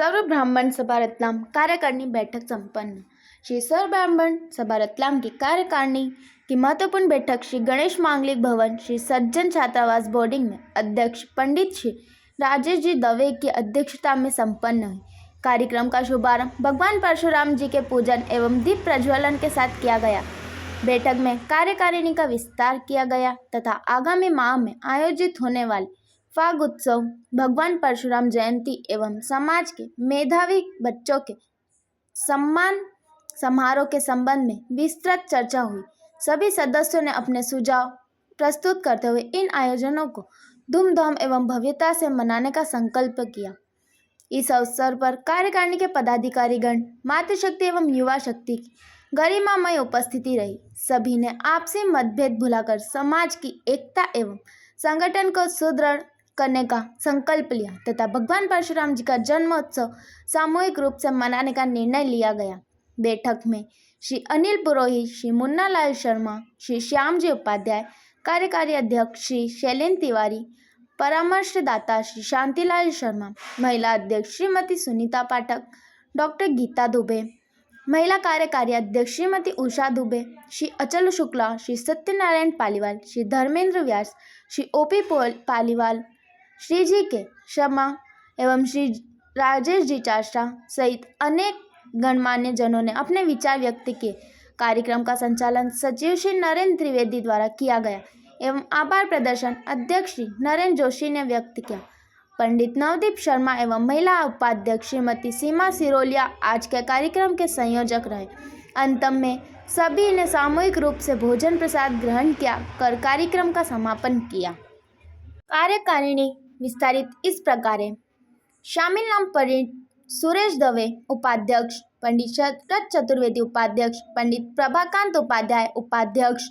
सर्व ब्राह्मण सभा रतलाम कार्यकारिणी बैठक संपन्न। श्री सर्व ब्राह्मण सभा रतलाम की कार्यकारिणी की महत्वपूर्ण बैठक श्री गणेश मांगलिक भवन श्री सज्जन छात्रावास बोर्डिंग में अध्यक्ष पंडित श्री राजेश जी दवे की अध्यक्षता में संपन्न हुई। कार्यक्रम का शुभारंभ भगवान परशुराम जी के पूजन एवं दीप प्रज्वलन के साथ किया गया। बैठक में कार्यकारिणी का विस्तार किया गया तथा आगामी माह में आयोजित होने वाले फाग उत्सव, भगवान परशुराम जयंती एवं समाज के मेधावी बच्चों के सम्मान समारोह के संबंध में विस्तृत चर्चा हुई। सभी सदस्यों ने अपने सुझाव प्रस्तुत करते हुए इन आयोजनों को धूमधाम एवं भव्यता से मनाने का संकल्प किया। इस अवसर पर कार्यकारिणी के पदाधिकारीगण, मातृशक्ति एवं युवा शक्ति की गरिमामय उपस्थिति रही। सभी ने आपसी मतभेद भुलाकर समाज की एकता एवं संगठन को सुदृढ़ करने का संकल्प लिया तथा भगवान परशुराम जी का जन्मोत्सव सामूहिक रूप से मनाने का निर्णय लिया गया। बैठक में श्री अनिल पुरोहित, श्री मुन्ना लाल शर्मा, श्री श्याम जी उपाध्याय, कार्यकारी अध्यक्ष श्री शैलेंद्र तिवारी, परामर्शदाता श्री शांतिलाल शर्मा, महिला अध्यक्ष श्रीमती सुनीता पाठक, डॉक्टर गीता दुबे, महिला कार्यकारी अध्यक्ष श्रीमती उषा दुबे, श्री अचल शुक्ला, श्री सत्यनारायण पालीवाल, श्री धर्मेंद्र व्यास, श्री ओपी पालीवाल, श्री जी के शर्मा एवं श्री राजेश जी चाष्टा सहित अनेक गणमान्य जनों ने अपने विचार व्यक्त किए। कार्यक्रम का संचालन सचिव श्री नरेंद्र त्रिवेदी द्वारा किया गया एवं आभार प्रदर्शन अध्यक्ष श्री नरेंद्र जोशी ने व्यक्त किया। पंडित नवदीप शर्मा एवं महिला उपाध्यक्ष श्रीमती सीमा सिरोलिया आज के कार्यक्रम के संयोजक रहे। अंतम में सभी ने सामूहिक रूप से भोजन प्रसाद ग्रहण किया कर कार्यक्रम का समापन किया। कार्यकारिणी विस्तारित इस प्रकार है। शामिल नाम पंडित सुरेश दवे उपाध्यक्ष, पंडित शरद चतुर्वेदी उपाध्यक्ष, पंडित प्रभाकांत उपाध्याय उपाध्यक्ष,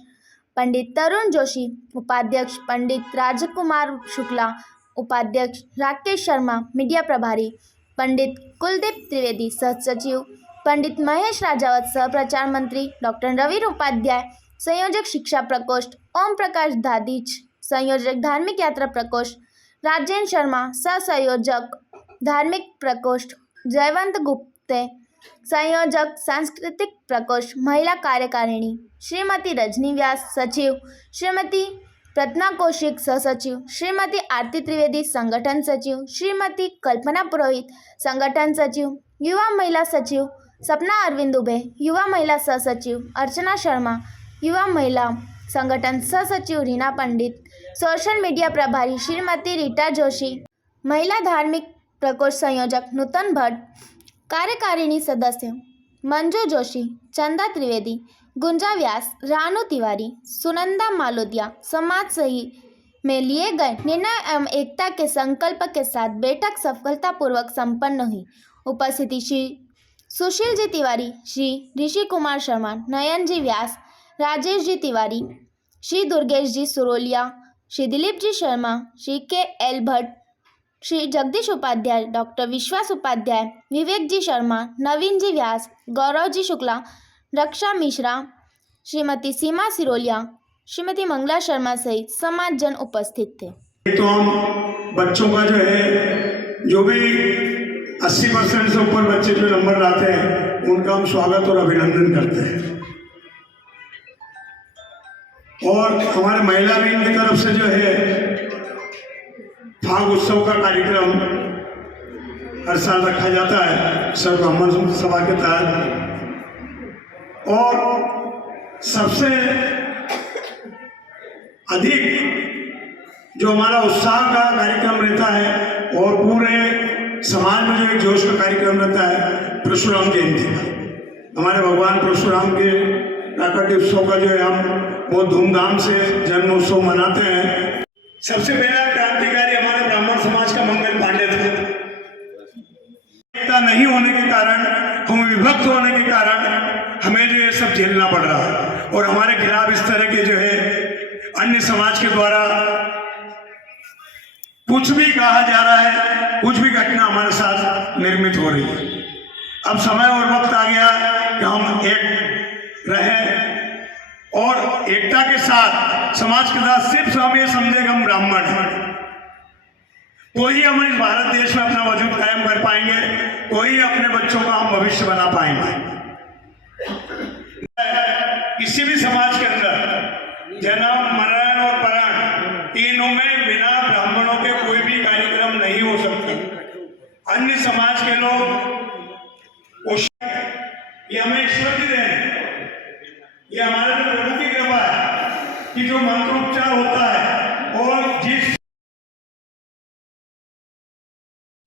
पंडित तरुण जोशी उपाध्यक्ष, पंडित राजकुमार शुक्ला उपाध्यक्ष, राकेश शर्मा मीडिया प्रभारी, पंडित कुलदीप त्रिवेदी सह सचिव, पंडित महेश राजावत सह प्रचार मंत्री, डॉक्टर रवि उपाध्याय संयोजक शिक्षा प्रकोष्ठ, ओम प्रकाश दादीच संयोजक धार्मिक यात्रा प्रकोष्ठ, राजेंद्र शर्मा सह संयोजक धार्मिक प्रकोष्ठ, जयवंत गुप्ते संयोजक सांस्कृतिक प्रकोष्ठ, महिला कार्यकारिणी श्रीमती रजनी व्यास सचिव, श्रीमती प्रत्ना कौशिक सह सचिव, श्रीमती आरती त्रिवेदी संगठन सचिव, श्रीमती कल्पना पुरोहित संगठन सचिव, युवा महिला सचिव सपना अरविंद दुबे, युवा महिला सह सचिव अर्चना शर्मा, युवा महिला संगठन सह सचिव रीना पंडित, सोशल मीडिया प्रभारी श्रीमती रीटा जोशी, महिला धार्मिक प्रकोष्ठ संयोजक नूतन भट्ट, कार्यकारिणी सदस्य मंजू जोशी, चंदा त्रिवेदी, गुंजा व्यास, रानू तिवारी, सुनंदा मालोदिया। समाज सही में लिए गए निर्णय एवं एकता के संकल्प के साथ बैठक सफलतापूर्वक संपन्न हुई। उपस्थिति श्री सुशील जी तिवारी, श्री ऋषि कुमार शर्मा, नयन जी व्यास, राजेश जी तिवारी, श्री दुर्गेश जी सुरोलिया, श्री दिलीप जी शर्मा, श्री के एल भट्ट, श्री जगदीश उपाध्याय, डॉक्टर विश्वास उपाध्याय, विवेक जी शर्मा, नवीन जी व्यास, गौरव जी शुक्ला, रक्षा मिश्रा, श्रीमती सीमा सिरोलिया, श्रीमती मंगला शर्मा सहित समाज जन उपस्थित थे। तो हम बच्चों का जो है, जो भी 80% से ऊपर बच्चे जो नंबर लाते हैं उनका हम स्वागत और अभिनंदन करते हैं। और हमारे महिला विंग की तरफ से जो है फाग उत्सव का कार्यक्रम हर साल रखा जाता है सर्व ब्राह्मण सभा के तहत। और सबसे अधिक जो हमारा उत्साह का कार्यक्रम रहता है और पूरे समाज में जो एक जोश का कार्यक्रम रहता है परशुराम जयंती का। हमारे भगवान परशुराम के प्राकट्य उत्सव का जो है हम बहुत धूमधाम से जन्मोत्सव मनाते हैं। सबसे पहला क्रांतिकारी हमारे ब्राह्मण समाज का मंगल पांडे थे। एकता नहीं होने के कारण, हम विभक्त होने के कारण हमें जो ये सब झेलना पड़ रहा है और हमारे खिलाफ इस तरह के जो है अन्य समाज के द्वारा कुछ भी कहा जा रहा है, कुछ भी घटना हमारे साथ निर्मित हो रही है। अब समय और वक्त आ गया कि हम एक रहें और एकता के साथ समाज के साथ सिर्फ हम ये समझे कि हम ब्राह्मण हैं, तो ही हम इस भारत देश में अपना वजूद कायम कर पाएंगे। तो ही अपने बच्चों का हम भविष्य बना पाएंगे। किसी भी समाज के अंदर जन्म, मरण और परण तीनों में बिना ब्राह्मणों के कोई भी कार्यक्रम नहीं हो सकता। अन्य समाज के लोग ये हमें ईश्वर की देन है, ये हमारे पे प्रभु की कृपा है कि जो मंत्रोच्चार होता है और जिस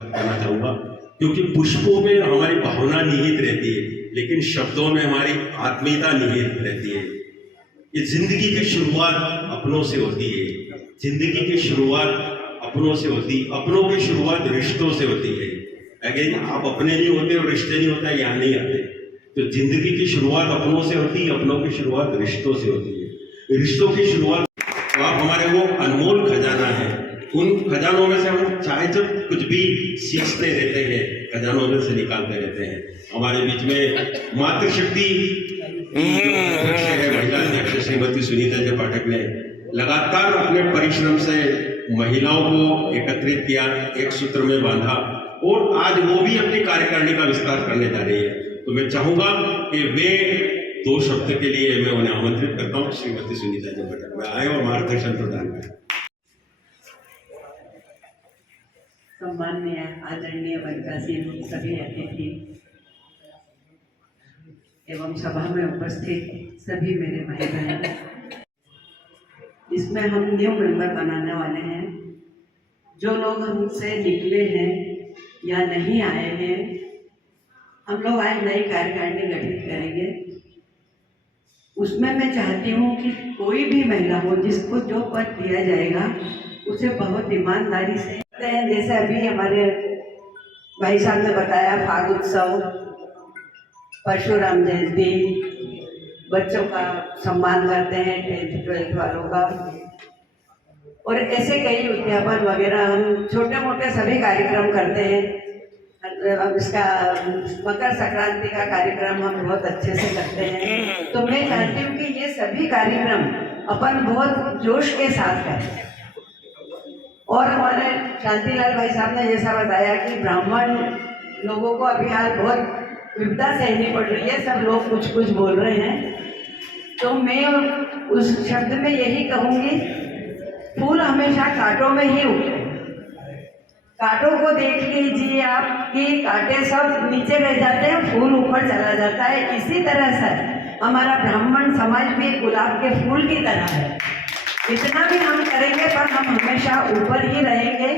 कहना चाहूंगा, क्योंकि पुष्पों में हमारी भावना निहित रहती है, लेकिन शब्दों में हमारी आत्मीयता निहित रहती है। ये जिंदगी की शुरुआत अपनों से होती है, जिंदगी की शुरुआत अपनों से होती, अपनों की शुरुआत रिश्तों से होती है। अगेन आप अपने नहीं होते और रिश्ते नहीं होता, यहाँ नहीं आते। तो जिंदगी की शुरुआत अपनों से होती, अपनों की शुरुआत रिश्तों से होती है। रिश्तों की शुरुआत तो आप हमारे वो अनमोल खजाना है, उन खजानों में से हम चाहे जब कुछ भी सीखते रहते हैं, खजानों में से निकालते रहते हैं। हमारे बीच में मातृशक्ति अध्यक्ष है, महिला अध्यक्ष श्रीमती सुनीता जी पाठक ने लगातार अपने परिश्रम से महिलाओं को एकत्रित किया, एक सूत्र में बांधा, और आज वो भी अपनी कार्यकारिणी का विस्तार करने जा रही है। तो मैं चाहूंगा कि वे 2 शब्द के लिए मैं उन्हें आमंत्रित करता हूँ, श्रीमती सुनीता जी पाठक में आए और मार्गदर्शन प्रदान करें। सम्माननीय आदरणीय वनकासीन सभी अतिथि एवं सभा में उपस्थित सभी मेरे भाई बहन, इसमें हम न्यू मेंबर बनाने वाले हैं। जो लोग हमसे निकले हैं या नहीं आए हैं, हम लोग आज नई कार्यकारिणी गठित करेंगे। उसमें मैं चाहती हूँ कि कोई भी महिला हो जिसको जो पद दिया जाएगा उसे बहुत ईमानदारी से, जैसे अभी हमारे भाई साहब ने बताया, फाग उत्सव, परशुराम जयंती, बच्चों का सम्मान करते हैं 10th 12th वालों का, और ऐसे कई उद्यापन वगैरह हम छोटे मोटे सभी कार्यक्रम करते हैं। इसका मकर संक्रांति का कार्यक्रम हम बहुत अच्छे से करते हैं। तो मैं चाहती हूँ कि ये सभी कार्यक्रम अपन बहुत जोश के साथ करें। और हमारे शांतिलाल भाई साहब ने जैसा बताया कि ब्राह्मण लोगों को अभी हाल बहुत विपदा सहनी पड़ रही है, सब लोग कुछ कुछ बोल रहे हैं, तो मैं उस शब्द में यही कहूँगी, फूल हमेशा कांटों में ही उगते। कांटों को देख लीजिए आप कि कांटे सब नीचे रह जाते हैं, फूल ऊपर चला जाता है। इसी तरह से हमारा ब्राह्मण समाज भी गुलाब के फूल की तरह है। इतना भी हम करेंगे पर हम हमेशा ऊपर ही रहेंगे।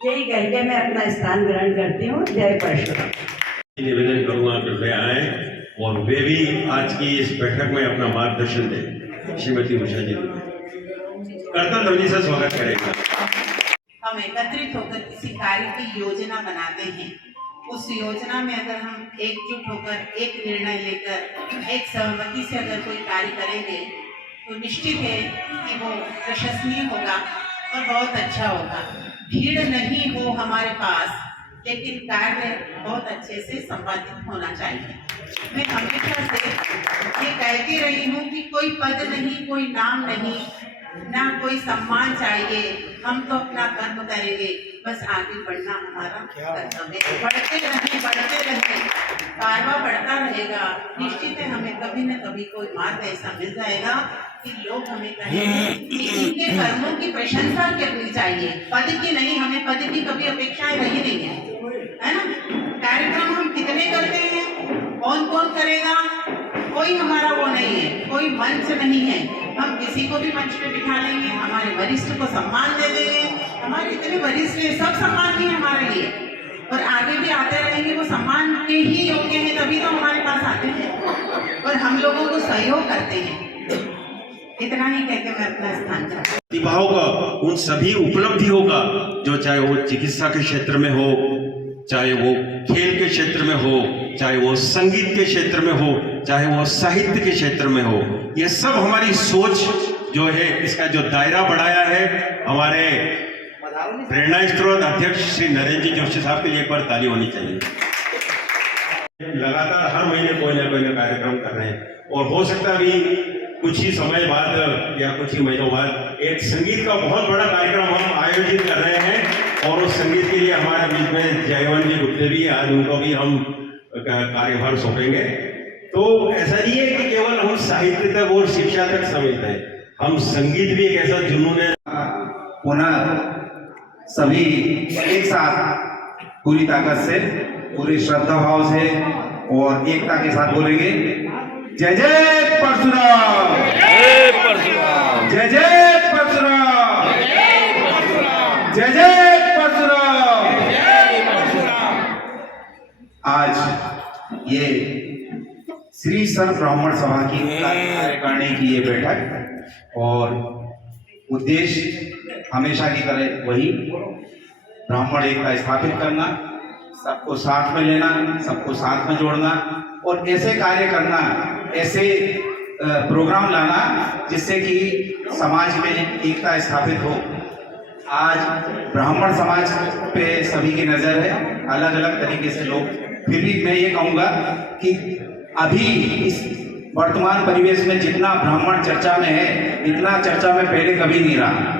यही कह के मैं अपना स्थान ग्रहण करती हूँ। जय परशुराम। निवेदन करूंगा कि वे आए और वे भी आज की इस बैठक में अपना मार्गदर्शन दें। श्रीमती उषा जी करता ध्वनि से स्वागत करेगा। हम एकत्रित होकर किसी कार्य की योजना बनाते हैं, उस योजना में अगर हम एकजुट होकर एक निर्णय लेकर एक सहमति से अगर कोई कार्य करेंगे तो निश्चित है कि वो प्रशंसनीय होगा और बहुत अच्छा होगा। भीड़ नहीं हो हमारे पास, लेकिन कार्य बहुत अच्छे से संपादित होना चाहिए। मैं हमेशा से ये कहती रही हूँ कि कोई पद नहीं, कोई नाम नहीं, ना कोई सम्मान चाहिए, हम तो अपना कर्म करेंगे, बस आगे बढ़ना हमारा कर्तव्य है। बढ़ते रहे, कारवा बढ़ता रहेगा। निश्चित है हमें कभी न कभी कोई मार्ग ऐसा मिल जाएगा कि लोग हमें कहेंगे कि इनके कर्मों की प्रशंसा करनी चाहिए, पद की नहीं। हमें पद की कभी अपेक्षाएं रही नहीं है ना। कार्यक्रम हम कितने करते हैं, कौन कौन करेगा, कोई हमारा वो नहीं है, कोई मंच नहीं है। हम किसी को भी मंच पे बिठा लेंगे, हमारे वरिष्ठ को सम्मान दे देंगे। हमारे इतने वरिष्ठ हैं, सब सम्मान ही हमारे लिए, और आगे भी आते रहेंगे। वो सम्मान के ही योग्य हैं, तभी तो हमारे पास आते हैं और हम लोगों को सहयोग करते हैं। इतना ही कहकर मैं अपना स्थान चाहती हूँ। प्रतिभाओं का, उन सभी उपलब्धियों का, जो चाहे वो चिकित्सा के क्षेत्र में हो, चाहे वो खेल के क्षेत्र में हो, चाहे वो संगीत के क्षेत्र में हो, चाहे वो साहित्य के क्षेत्र में हो, ये सब हमारी सोच जो है, इसका जो दायरा बढ़ाया है हमारे प्रेरणा स्रोत अध्यक्ष श्री नरेंद्र जी जोशी साहब के लिए एक बार ताली होनी चाहिए। लगातार हर महीने कोई ना कार्यक्रम कर रहे हैं, और हो सकता भी कुछ ही समय बाद या कुछ ही महीनों बाद एक संगीत का बहुत बड़ा कार्यक्रम हम आयोजित कर रहे हैं, और उस संगीत के लिए हमारे बीच में जयवंत जी गुप्ते भी, आज उनको भी हम कार्यभार सौंपेंगे। तो ऐसा नहीं है कि केवल हम साहित्य तक और शिक्षा तक सीमित है, हम संगीत भी एक ऐसा जुनून है। पुनः सभी एक साथ पूरी ताकत से, पूरी श्रद्धा भाव से और एकता के साथ बोलेंगे, जय जय परशुराम, जय परशुराम, जय जय परशुराम, जय जय परशुराम, जय परशुराम। आज ये श्री सर्व ब्राह्मण सभा की कार्यकारिणी की ये बैठक, और उद्देश्य हमेशा की तरह वही, ब्राह्मण एकता स्थापित करना, सबको साथ में लेना, सबको साथ में जोड़ना और ऐसे कार्य करना, ऐसे प्रोग्राम लाना जिससे कि समाज में एकता स्थापित हो। आज ब्राह्मण समाज पे सभी की नज़र है, अलग अलग तरीके से लोग, फिर भी मैं ये कहूँगा कि अभी इस वर्तमान परिवेश में जितना ब्राह्मण चर्चा में है, इतना चर्चा में पहले कभी नहीं रहा,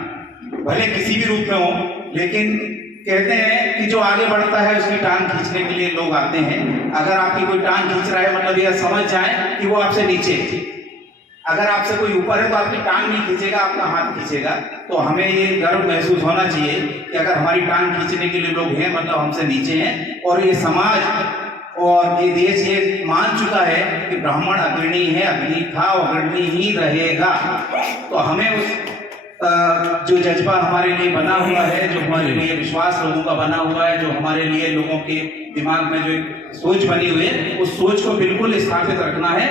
भले किसी भी रूप में हो। लेकिन कहते हैं कि जो आगे बढ़ता है उसकी टांग खींचने के लिए लोग आते हैं। अगर आपकी कोई टांग खींच रहा है, मतलब यह समझ जाए कि वो आपसे नीचे है। अगर आपसे कोई ऊपर है तो आपकी टांग नहीं खींचेगा, आपका हाथ खींचेगा। तो हमें ये गर्व महसूस होना चाहिए कि अगर हमारी टांग खींचने के लिए लोग हैं, मतलब हमसे नीचे हैं। और ये समाज और ये देश ये मान चुका है कि ब्राह्मण अग्रणी है, अग्रणी था, अग्रणी ही रहेगा। तो हमें उस जो जज्बा हमारे लिए बना हुआ है, जो हमारे लिए विश्वास लोगों का बना हुआ है, जो हमारे लिए लोगों के दिमाग में जो एक सोच बनी हुई है, उस सोच को बिल्कुल स्थापित रखना है।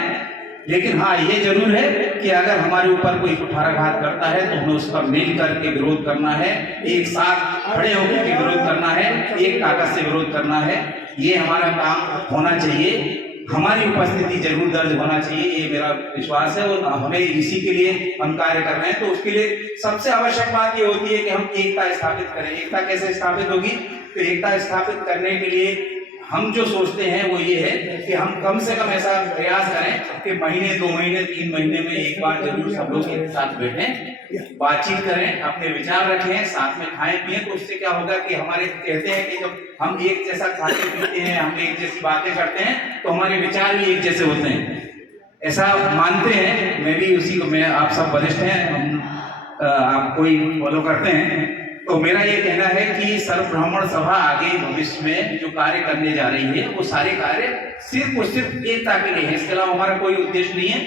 लेकिन हाँ, ये जरूर है कि अगर हमारे ऊपर कोई कुठाराघात करता है तो हमें उसका मिल करके विरोध करना है, एक साथ खड़े होकर के विरोध करना है, एक ताकत से विरोध करना है। ये हमारा काम होना चाहिए, हमारी उपस्थिति जरूर दर्ज होना चाहिए, ये मेरा विश्वास है। और हमें इसी के लिए हम कार्य कर रहे हैं। तो उसके लिए सबसे आवश्यक बात ये होती है कि हम एकता स्थापित करें। एकता कैसे स्थापित होगी? तो एकता स्थापित करने के लिए हम जो सोचते हैं वो ये है कि हम कम से कम ऐसा प्रयास करें कि महीने, 2 महीने, 3 महीने में एक बार जरूर सब लोग एक साथ बैठें, बातचीत करें, अपने विचार रखें, साथ में खाएं पिएं। तो उससे क्या होगा कि हमारे कहते हैं कि जब हम एक जैसा खाते पीते हैं, हम एक जैसी बातें करते हैं, तो हमारे विचार भी एक जैसे होते हैं, ऐसा मानते हैं। मैं भी उसी को, मैं आप सब वरिष्ठ हैं, हम आपको ही फॉलो करते हैं। तो मेरा ये कहना है कि सर्व ब्राह्मण सभा आगे भविष्य में जो कार्य करने जा रही है, वो सारे कार्य सिर्फ और सिर्फ एकता के लिए है। इसके अलावा हमारा कोई उद्देश्य नहीं है।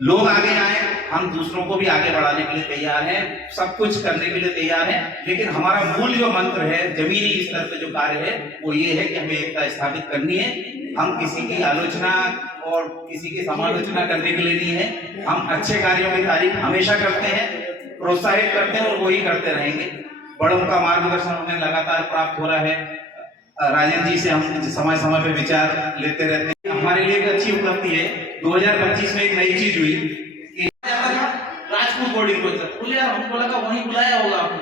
लोग आगे आए, हम दूसरों को भी आगे बढ़ाने के लिए तैयार हैं, सब कुछ करने के लिए तैयार हैं। लेकिन हमारा मूल जो मंत्र है, जमीनी स्तर पे जो कार्य है, वो ये है कि हमें एकता स्थापित करनी है। हम किसी की आलोचना और किसी की समालोचना करने के लिए नहीं है। हम अच्छे कार्यों की तारीफ हमेशा करते हैं, प्रोत्साहित करते हैं और वही करते रहेंगे। बड़ों का मार्गदर्शन हमें लगातार प्राप्त हो रहा है। राजन जी से हम समय समय पे विचार लेते रहते हैं। हमारे लिए एक अच्छी उपलब्धि है। 2025 में एक नई चीज हुई कि राजपूत बोर्डिंग को बोले, यार हमको लगा वहीं बुलाया होगा आपने।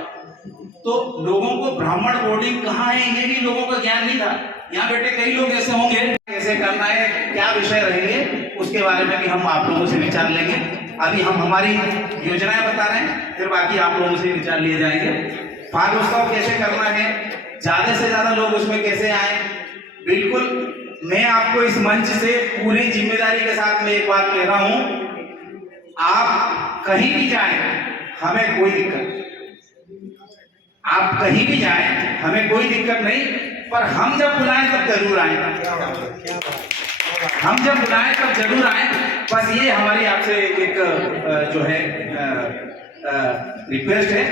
तो लोगों को ब्राह्मण बोर्डिंग कहाँ है ये भी लोगों का ज्ञान नहीं था। यहाँ बैठे कई लोग ऐसे होंगे, कैसे करना है, क्या विषय रहेंगे, उसके बारे में भी हम आप लोगों से विचार लेंगे। अभी हम हमारी योजनाएं बता रहे हैं, फिर बाकी आप लोगों से विचार लिए जाएंगे। फाग उत्सव कैसे करना है, ज्यादा से ज्यादा लोग उसमें कैसे आए। बिल्कुल मैं आपको इस मंच से पूरी जिम्मेदारी के साथ में एक बात कह रहा हूं, आप कहीं भी जाएं हमें कोई दिक्कत नहीं, आप कहीं भी जाएं हमें कोई दिक्कत नहीं, पर हम जब बुलाएं तब जरूर आए, हम जब बुलाएं तब जरूर आए। बस ये हमारी आपसे एक जो है रिक्वेस्ट है,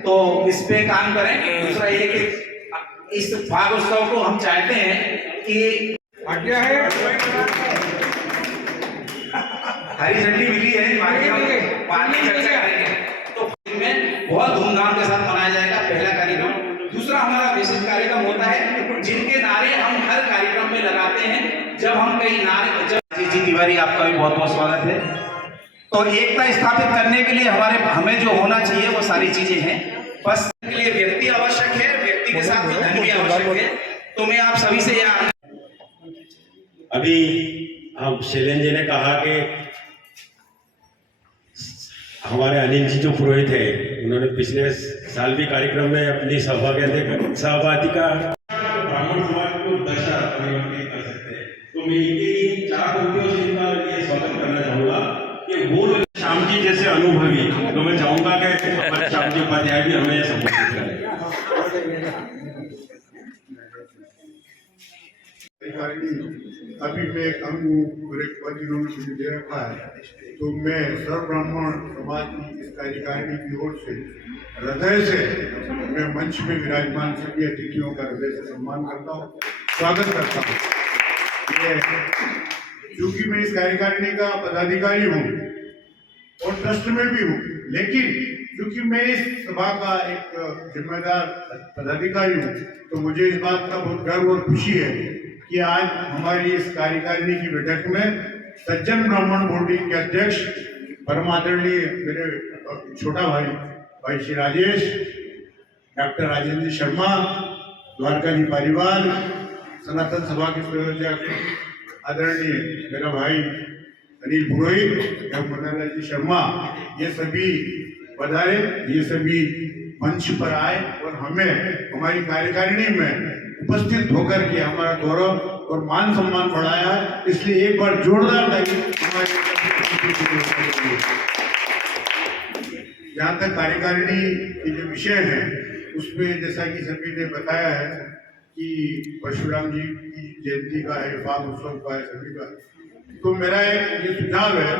तो इस पे काम करें। दूसरा ये कि इस फाग उत्सव को हम चाहते हैं कि आज्ञा है, हरी झंडी मिली है, बाकी हम बाद में चर्चा करेंगे। तो में बहुत धूमधाम के साथ मनाया जाएगा पहला कार्यक्रम। दूसरा हमारा विशिष्ट कार्यक्रम होता है जिनके नारे हम हर कार्यक्रम में लगाते हैं। जब हम कई नारे, जी तिवारी आपका भी बहुत बहुत स्वागत है। तो एकता स्थापित करने के लिए हमें जो होना चाहिए वो सारी चीजें हैं। बस के लिए व्यक्ति आवश्यक है, व्यक्ति के साथ में धन भी आवश्यक है। तो मैं आप सभी से यह, अभी हम शैलेंद्र जी ने कहा कि हमारे अनिल जी जो पुरोहित है, उन्होंने पिछले साल भी कार्यक्रम में अपनी सहभागिता ब्राह्मण समाज को दशा परिवर्तित कर सकते हैं। तो मैं इनके 4 पंक्तियों से इनका ये स्वागत करना चाहूँगा कि वो लोग श्याम जी जैसे अनुभवी, तो मैं चाहूँगा कि श्याम जी उपाध्याय भी हमें संबोधित करें। अभी मैं अंग हूँ और एक पद इन्होंने मुझे दे रखा है, तो मैं सर्व ब्राह्मण समाज की इस कार्यकारिणी की ओर से हृदय से मैं मंच में विराजमान सभी अतिथियों का हृदय से सम्मान करता हूँ, स्वागत करता हूँ। ये क्योंकि मैं इस कार्यकारिणी का पदाधिकारी हूँ और ट्रस्ट में भी हूँ, लेकिन क्योंकि मैं इस सभा का एक जिम्मेदार पदाधिकारी हूँ, तो मुझे इस बात का बहुत गर्व और खुशी है कि आज हमारी इस कार्यकारिणी की बैठक में सज्जन ब्राह्मण बोर्डिंग के अध्यक्ष परम आदरणीय मेरे छोटा भाई श्री राजेश, डॉक्टर राजेंद्र शर्मा, द्वारका जी परिवार, सनातन सभा के संयोजक आदरणीय मेरा भाई अनिल पुरोहित एवं मनोहर जी शर्मा, ये सभी पधारे, ये सभी मंच पर आए और हमें हमारी कार्यकारिणी में उपस्थित होकर के हमारा गौरव और मान सम्मान बढ़ाया है। इसलिए एक बार जोरदार ताली हमारे। जहाँ तक कार्यकारिणी के जो विषय है उसमें जैसा कि सभी ने बताया है कि परशुराम जी की जयंती का है, फाग उत्सव का है, सभी का, तो मेरा एक ये सुझाव है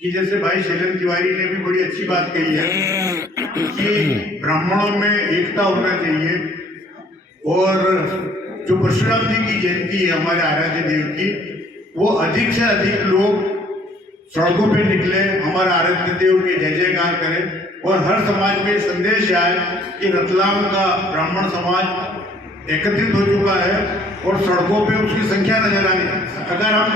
कि जैसे भाई शैलन तिवारी ने भी बड़ी अच्छी बात कही है कि ब्राह्मणों में एकता होना चाहिए, और जो परशुराम जी की जयंती है हमारे आराध्य देव की, वो अधिक से अधिक लोग सड़कों पे निकले, हमारा आराध्य देव के जय जयकार करें और हर समाज में संदेश जाए कि रतलाम का ब्राह्मण समाज एकत्रित हो चुका है और सड़कों पे उसकी संख्या नजर आनी। अगर हम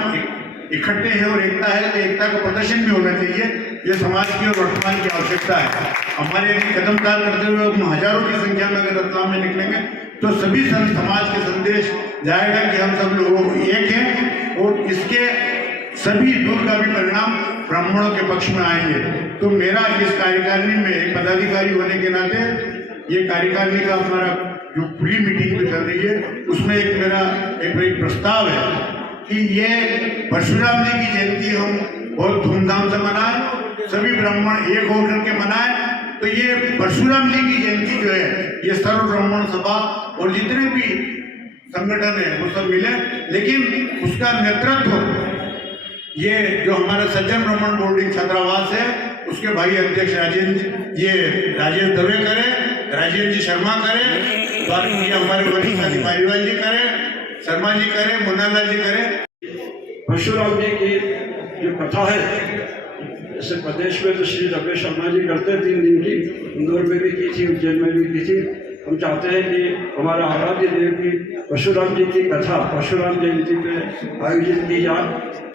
इकट्ठे हैं और एकता है तो एकता का प्रदर्शन भी होना चाहिए। ये समाज की और वर्तमान की आवश्यकता है। हमारे कदम ताल करते हुए हम हजारों की संख्या में अगर रतलाम में निकलेंगे तो सभी समाज के संदेश जाएगा कि हम सब लोग एक हैं और इसके सभी दूरगामी परिणाम ब्राह्मणों के पक्ष में आएंगे। तो मेरा इस कार्यकारिणी में एक पदाधिकारी होने के नाते ये कार्यकारिणी का हमारा जो खुली मीटिंग भी चल रही है उसमें एक मेरा एक प्रस्ताव है कि ये परशुराम जी की जयंती हम बहुत धूमधाम से मनाएं, सभी ब्राह्मण एक होकर के मनाएं। तो ये परशुराम जी की जयंती जो है ये सर्व ब्राह्मण सभा और जितने भी संगठन है वो सब मिले, लेकिन उसका नेतृत्व ये जो हमारा सज्जन ब्राह्मण बोर्डिंग छात्रावास है उसके भाई अध्यक्ष राजेश दवे करे, राजेंद्र जी शर्मा करे, ये हमारे वरिष्ठ अधिकारी जी करे, शर्मा जी करे, मुन्नालाल जी करे। परशुराम जी की जो कथा है जैसे प्रदेश में तो श्री रमेश शर्मा जी करते हैं 3 दिन की, इंदौर में भी की थी, उज्जैन में भी की थी। हम चाहते हैं कि हमारा आराध्य देव की परशुराम जी की कथा परशुराम जयंती पे आयोजित की जाए।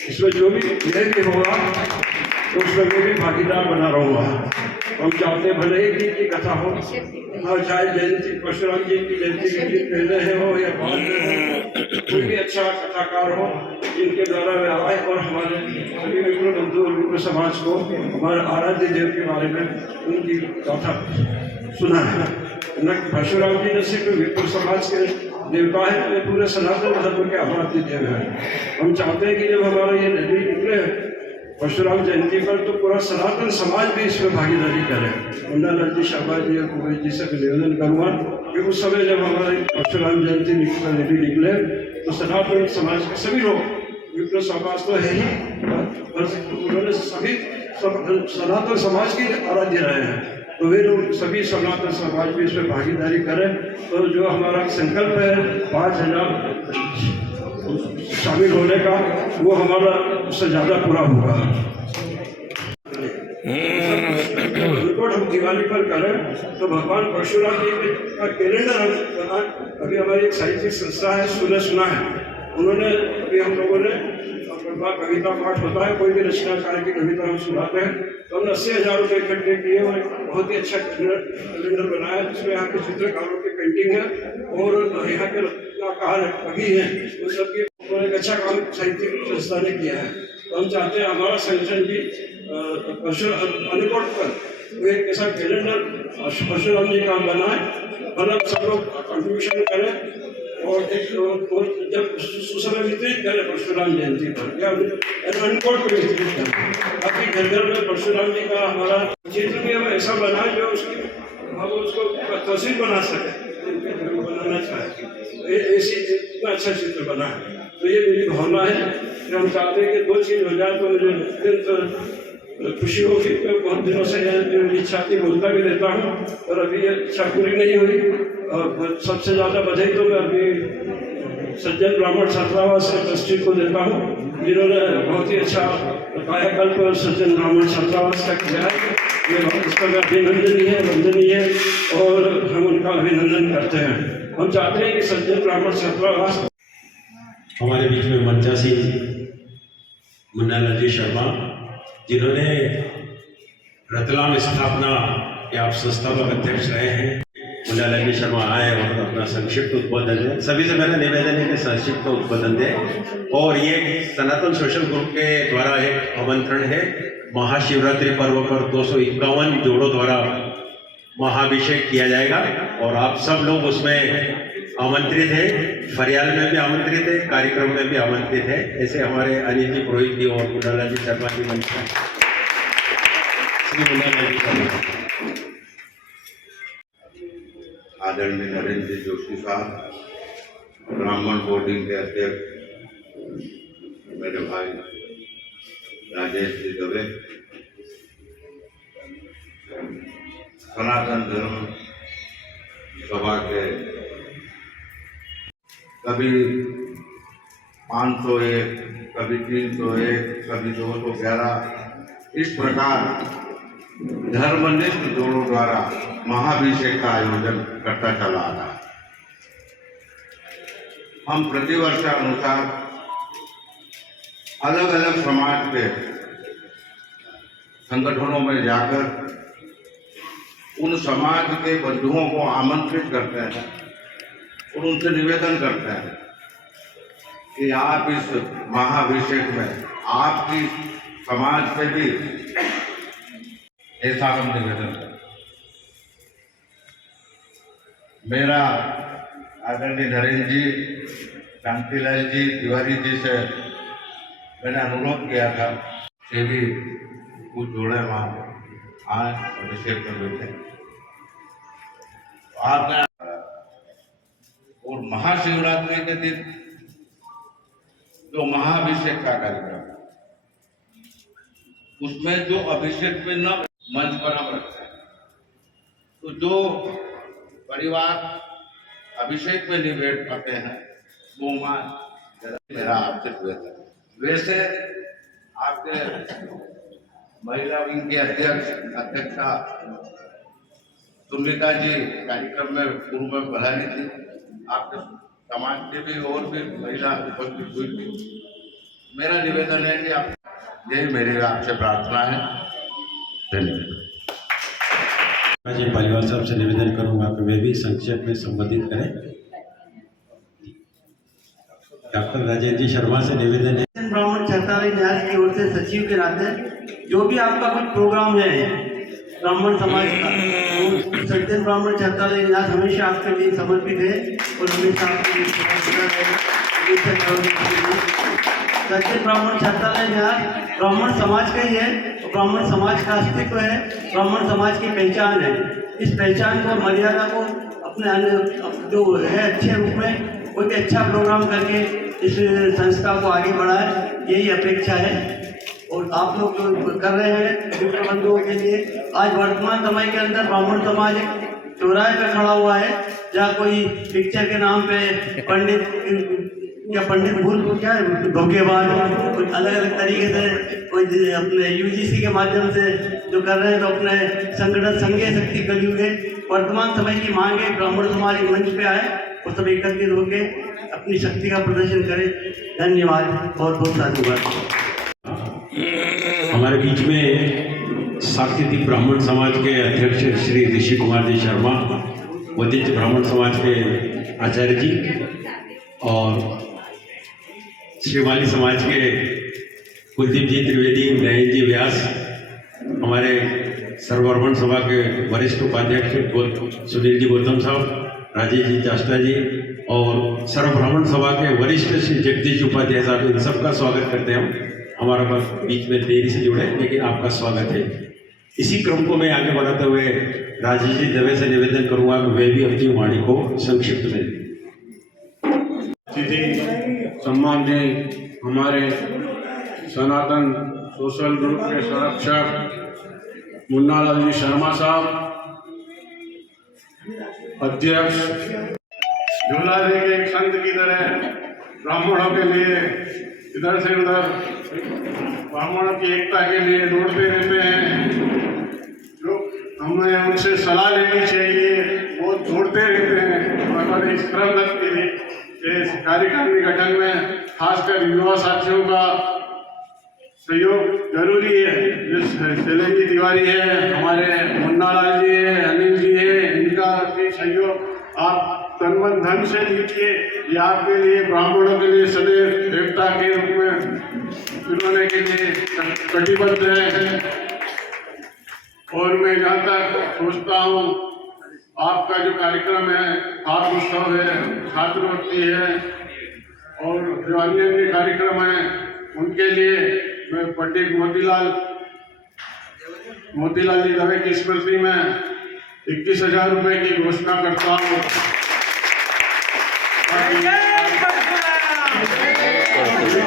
इसमें जो भी मेरे भी होगा तो उसमें मैं भी भागीदार बना रहूँगा। हम चाहते हैं भले ही की कथा हो, और चाहे जयंती परशुराम जी की जयंती के दिन पहले है हो या बाद में हो, कोई भी अच्छा कथाकार हो जिनके द्वारा वे आए और हमारे सभी विप्र बंधु और विप्र समाज को हमारे आराध्य देव के बारे में उनकी कथा सुना है। न परशुराम जी ने सिर्फ विप्र समाज के देवता है, वे पूरे सनातन धर्म के आराध्य देव हैं। हम चाहते हैं कि जब हमारा ये रैली निकले परशुराम जयंती पर तो पूरा सनातन समाज भी इसमें भागीदारी करे। मुन्नालाल जी शर्मा जी और पुरोहित जी से निवेदन करूँगा कि उस समय जब हमारी परशुराम जयंती रैली निकले तो सनातन समाज के सभी लोग, विप्र समाज तो है ही, उन्होंने सभी सनातन समाज के आराध्य रहे हैं, तो वे लोग सभी सनातन समाज भी इसमें भागीदारी करें। तो जो हमारा संकल्प है 5000 शामिल होने का, वो हमारा उससे ज़्यादा पूरा होगा। रिपोर्ट हम दिवाली पर करें तो भगवान परशुराम जी का कैलेंडर हम बनाएं। अभी हमारी एक साहित्यिक संस्था है सुना है, उन्होंने अभी हम लोगों ने कविता पाठ होता है, कोई भी रचनाकार की कविता हम सुनाते हैं, तो हमने 80,000 रुपये इकट्ठे किए और बहुत ही अच्छा कैलेंडर बनाया जिसमें यहाँ के चित्रकारों की पेंटिंग है और यहाँ के रचनाकार कवि हैं, उन सबकी एक अच्छा काम साहित्यिक संस्था ने किया है। तो हम चाहते हैं हमारा संगठन भी अनुकोट पर एक ऐसा कैलेंडर परशुराम जी का बनाए, मतलब सब लोग कंट्रीब्यूशन करें और जब सुसमय वितरित करें परशुराम जयंती पर या अनकोट पर वितरित करें, ताकि घर घर में परशुराम जी का हमारा चित्र भी हम ऐसा बनाए जो उसकी हम उसको तस्वीर बना सकें, बनाना चाहें ऐसी इतना अच्छा चित्र बना है। तो ये मेरी भावना है कि हम चाहते हैं कि 2 चीज़ हो जाए तो मुझे अत्यंत खुशी होगी। मैं बहुत दिनों से मेरी इच्छा थी, बोलता भी रहता हूँ और अभी ये इच्छा पूरी नहीं हुई। और सबसे ज़्यादा बधाई तो मैं अभी सज्जन ब्राह्मण छात्रावास ट्रस्टी को देता हूँ, जिन्होंने बहुत ही अच्छा कायाकल्प सज्जन ब्राह्मण छात्रावास का किया है। ये बहुत इस पर वंदनीय है और हम उनका अभिनंदन करते हैं। हम चाहते हैं कि सज्जन ब्राह्मण छात्रावास हमारे बीच में मंचासी मुन्नालाल जी शर्मा, जिन्होंने रतलाम स्थापना के आप संस्थापक अध्यक्ष रहे हैं, मुन्नालाल जी शर्मा आए और अपना संक्षिप्त उद्बोधन दें। सभी से मेरा निवेदन है कि संक्षिप्त उद्बोधन दें। और ये सनातन सोशल ग्रुप के द्वारा एक आमंत्रण है, महाशिवरात्रि पर्व पर 251 जोड़ों द्वारा महाभिषेक किया जाएगा और आप सब लोग उसमें आमंत्रित है। फरियाल में भी आमंत्रित है, कार्यक्रम में भी आमंत्रित है। ऐसे हमारे अनिल जी पुरोहित जी और मुन्नालाल जी शर्मा जी मंच श्री मुन्नालाल जी शर्मा। आदरणीय नरेंद्र जोशी साहब, ब्राह्मण बोर्डिंग के अध्यक्ष मेरे भाई राजेश जी दवे, सनातन धर्म सभा के कभी 501, कभी 301, कभी 211, इस प्रकार धर्मनिष्ठ जोड़ों द्वारा महाभिषेक का आयोजन करता चला आ रहा है। हम प्रतिवर्ष अनुसार अलग अलग समाज के संगठनों में जाकर उन समाज के बंधुओं को आमंत्रित करते हैं और उनसे निवेदन करते हैं कि आप इस महाभिषेक में आपकी समाज से भी ऐसा हम निवेदन करते हैं। मेरा आदरणीय नरेंद्र जी, शांतिलाल जी, तिवारी जी से मैंने अनुरोध किया था कि भी कुछ जोड़े वहाँ आए अभिषेक में बैठे। आपने और महाशिवरात्रि के दिन जो महाभिषेक का कार्यक्रम, उसमें जो अभिषेक में न मंच पर हम रखते हैं, तो जो परिवार अभिषेक में नहीं बैठ पाते हैं वो मेरा आपसे निवेदन। वैसे आपके महिला विंग के अध्यक्षा सुमिता जी कार्यक्रम में पूर्व में बढ़ानी थी, आपके समाज के भी और भी महिला उपस्थित हुई थी। मेरा निवेदन है कि आप, यही मेरी आपसे प्रार्थना है। धन्यवाद। जी पालीवाल साहब से निवेदन करूंगा कि वे भी संक्षेप में संबोधित करें। डॉक्टर राजेश जी शर्मा से निवेदन है। ब्राह्मण छात्रालय न्यास की ओर से सचिव के नाते जो भी आपका कुछ प्रोग्राम है ब्राह्मण समाज का, तो सज्जन ब्राह्मण छात्रालय न्यास हमेशा आपके लिए समर्पित है और हमेशा आपके लिए सज्जन ब्राह्मण छात्रालय न्यास ब्राह्मण समाज का ही है, ब्राह्मण समाज का अस्तित्व है, ब्राह्मण समाज की पहचान है। इस पहचान को, मर्यादा को अपने जो है अच्छे रूप में कोई भी अच्छा प्रोग्राम करके इस संस्था को आगे बढ़ाए, यही अपेक्षा है। और आप लोग जो कर रहे हैं मित्र बंधुओं के लिए, आज वर्तमान समय के अंदर ब्राह्मण समाज एक चौराहे पे खड़ा हुआ है, जहाँ कोई पिक्चर के नाम पे पंडित भूल को क्या है धोखेबाज कुछ अलग अलग तरीके से कोई अपने यूजीसी के माध्यम से जो कर रहे हैं, तो अपने संगठन संघीय शक्ति कलयुग है। वर्तमान समय की मांग है ब्राह्मण समाज मंच पे आए और सब एकत्रित होकर अपनी शक्ति का प्रदर्शन करें। धन्यवाद, बहुत बहुत साधुवाद। हमारे बीच में सांस्कृतिक ब्राह्मण समाज के अध्यक्ष श्री ऋषि कुमार जी शर्मा, वदिष्ठ ब्राह्मण समाज के आचार्य जी और शिवाली समाज के कुलदीप जी त्रिवेदी, नयन जी व्यास, हमारे सर्वभ्रमण सभा के वरिष्ठ उपाध्यक्ष सुनील जी गौतम साहब, राजेश जी चास्टा जी और सर्वभ्रमण सभा के वरिष्ठ श्री जगदीश उपाध्याय साहब, इन सबका स्वागत करते हैं हम। हमारा बस बीच में देरी से जुड़े लेकिन आपका स्वागत है। इसी क्रम को मैं आगे बढ़ाते हुए राजेश जी दवे से निवेदन करूंगा कि वे भी अपनी वाणी को संक्षिप्त में। अतिथि सम्मान जी, हमारे सनातन सोशल ग्रुप के संरक्षक मुन्नालाल जी शर्मा साहब, अध्यक्ष झूला जी के एक संत की तरह ब्राह्मणों के लिए इधर से उधर ब्राह्मणों की एकता के लिए दौड़ते रहते हैं। जो हमें उनसे सलाह लेनी चाहिए, वो दौड़ते रहते हैं। हमारे इस क्रमगत के लिए इस कार्यकारिणी गठन में खासकर युवा साथियों का सहयोग जरूरी है। जिस शैलेंद्र तिवारी है, हमारे मुन्नालाल जी है, अनिल जी है, इनका भी सहयोग आप तन मन धन से दीजिए। ये आपके लिए, ब्राह्मणों के लिए सदैव एकता के रूप में चुनाने के लिए कटिबद्ध है। और मैं जहाँ तक सोचता हूँ, आपका जो कार्यक्रम है, खाद उत्सव है, छात्रवृत्ति है और जो अन्य कार्यक्रम है, उनके लिए मैं पंडित मोतीलाल जी दवे की स्मृति में 21,000 रुपए की घोषणा करता हूँ।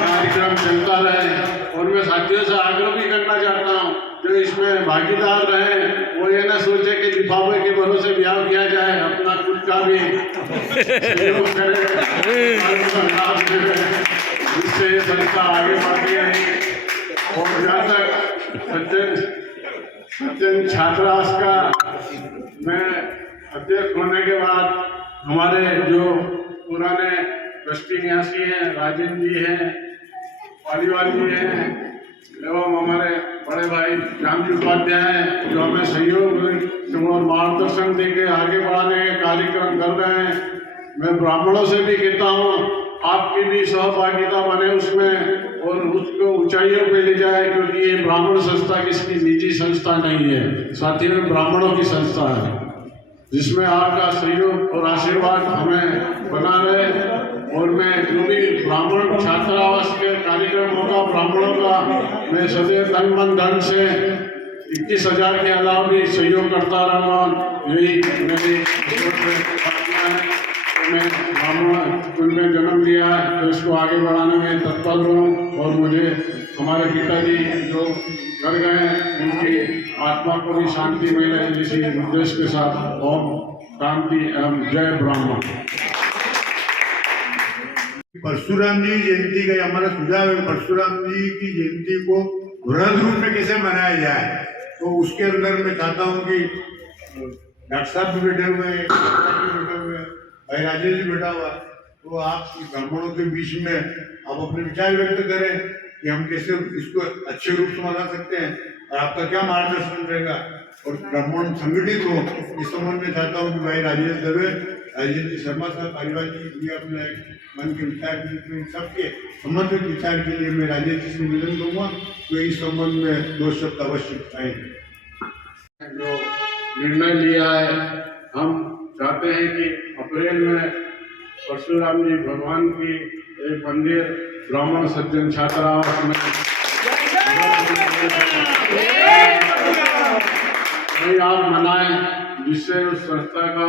कार्यक्रम चलता रहे और मैं साथियों से आग्रह भी करना चाहता हूँ, जो इसमें भागीदार रहे, वो ये ना सोचे कि लिफाफे के भरोसे ब्याह किया जाए, अपना खुद का भी सहयोग करें, जिससे संस्था आगे बढ़ती रहेगी। और जहाँ तक सज्जन छात्रावास का मैं अध्यक्ष होने के बाद हमारे जो पुराने ट्रस्टी न्यासी हैं, राजेंद्र जी हैं, पालीवाल जी हैं एवं हमारे बड़े भाई राम जी उपाध्याय हैं, जो हमें सहयोग और मार्गदर्शन देकर आगे बढ़ाने के कार्यक्रम कर रहे हैं। मैं ब्राह्मणों से भी कहता हूँ, आपकी भी सहभागिता बने उसमें और उसको ऊंचाइयों पे ले जाए, क्योंकि ये ब्राह्मण संस्था किसी निजी संस्था नहीं है, साथियों ब्राह्मणों की संस्था है, जिसमें आपका सहयोग और आशीर्वाद हमें बना रहे। और मैं जो भी ब्राह्मण छात्रावास के कार्यक्रम होगा ब्राह्मणों का, मैं सदैव तन मन धन से 21,000 के अलावा भी सहयोग करता रहूँगा। यही मेरी प्रार्थना है। मैं ब्राह्मण उनमें जन्म लिया है तो इसको आगे बढ़ाने में तत्पर हूँ। और मुझे हमारे पिताजी जो कर गए हैं, उनकी आत्मा को भी शांति मिले, इसी उद्देश्य के साथ ओम शांति एवं जय ब्राह्मण। परशुराम जी जयंती का हमारा सुझाव है, परशुराम जी की जयंती को वृहद रूप में कैसे मनाया जाए। तो उसके अंदर मैं चाहता हूँ कि डॉक्टर साहब भी बैठे हुए हैं, भाई राजेश जी बैठा हुआ, तो आप ब्राह्मणों के बीच में आप अपने विचार व्यक्त करें कि हम कैसे इसको अच्छे रूप से मना सकते हैं और आपका क्या मार्गदर्शन रहेगा। और ब्राह्मण संगठित हो, इस संबंध में चाहता हूँ कि भाई राजेश दवे, राजेश जी शर्मा साहब, पालीवाल जी भी अपने मन के विचार के सबके संबंधित विचार के लिए मैं राजेश जी से निवेदन करूँगा तो इस संबंध में 2 शब्द अवश्य बताएंगे। जो निर्णय लिया है, हम चाहते हैं कि अप्रैल में परशुराम जी भगवान की एक मंदिर ब्राह्मण सज्जन छात्रावास में आप मनाएं, जिससे उस संस्था का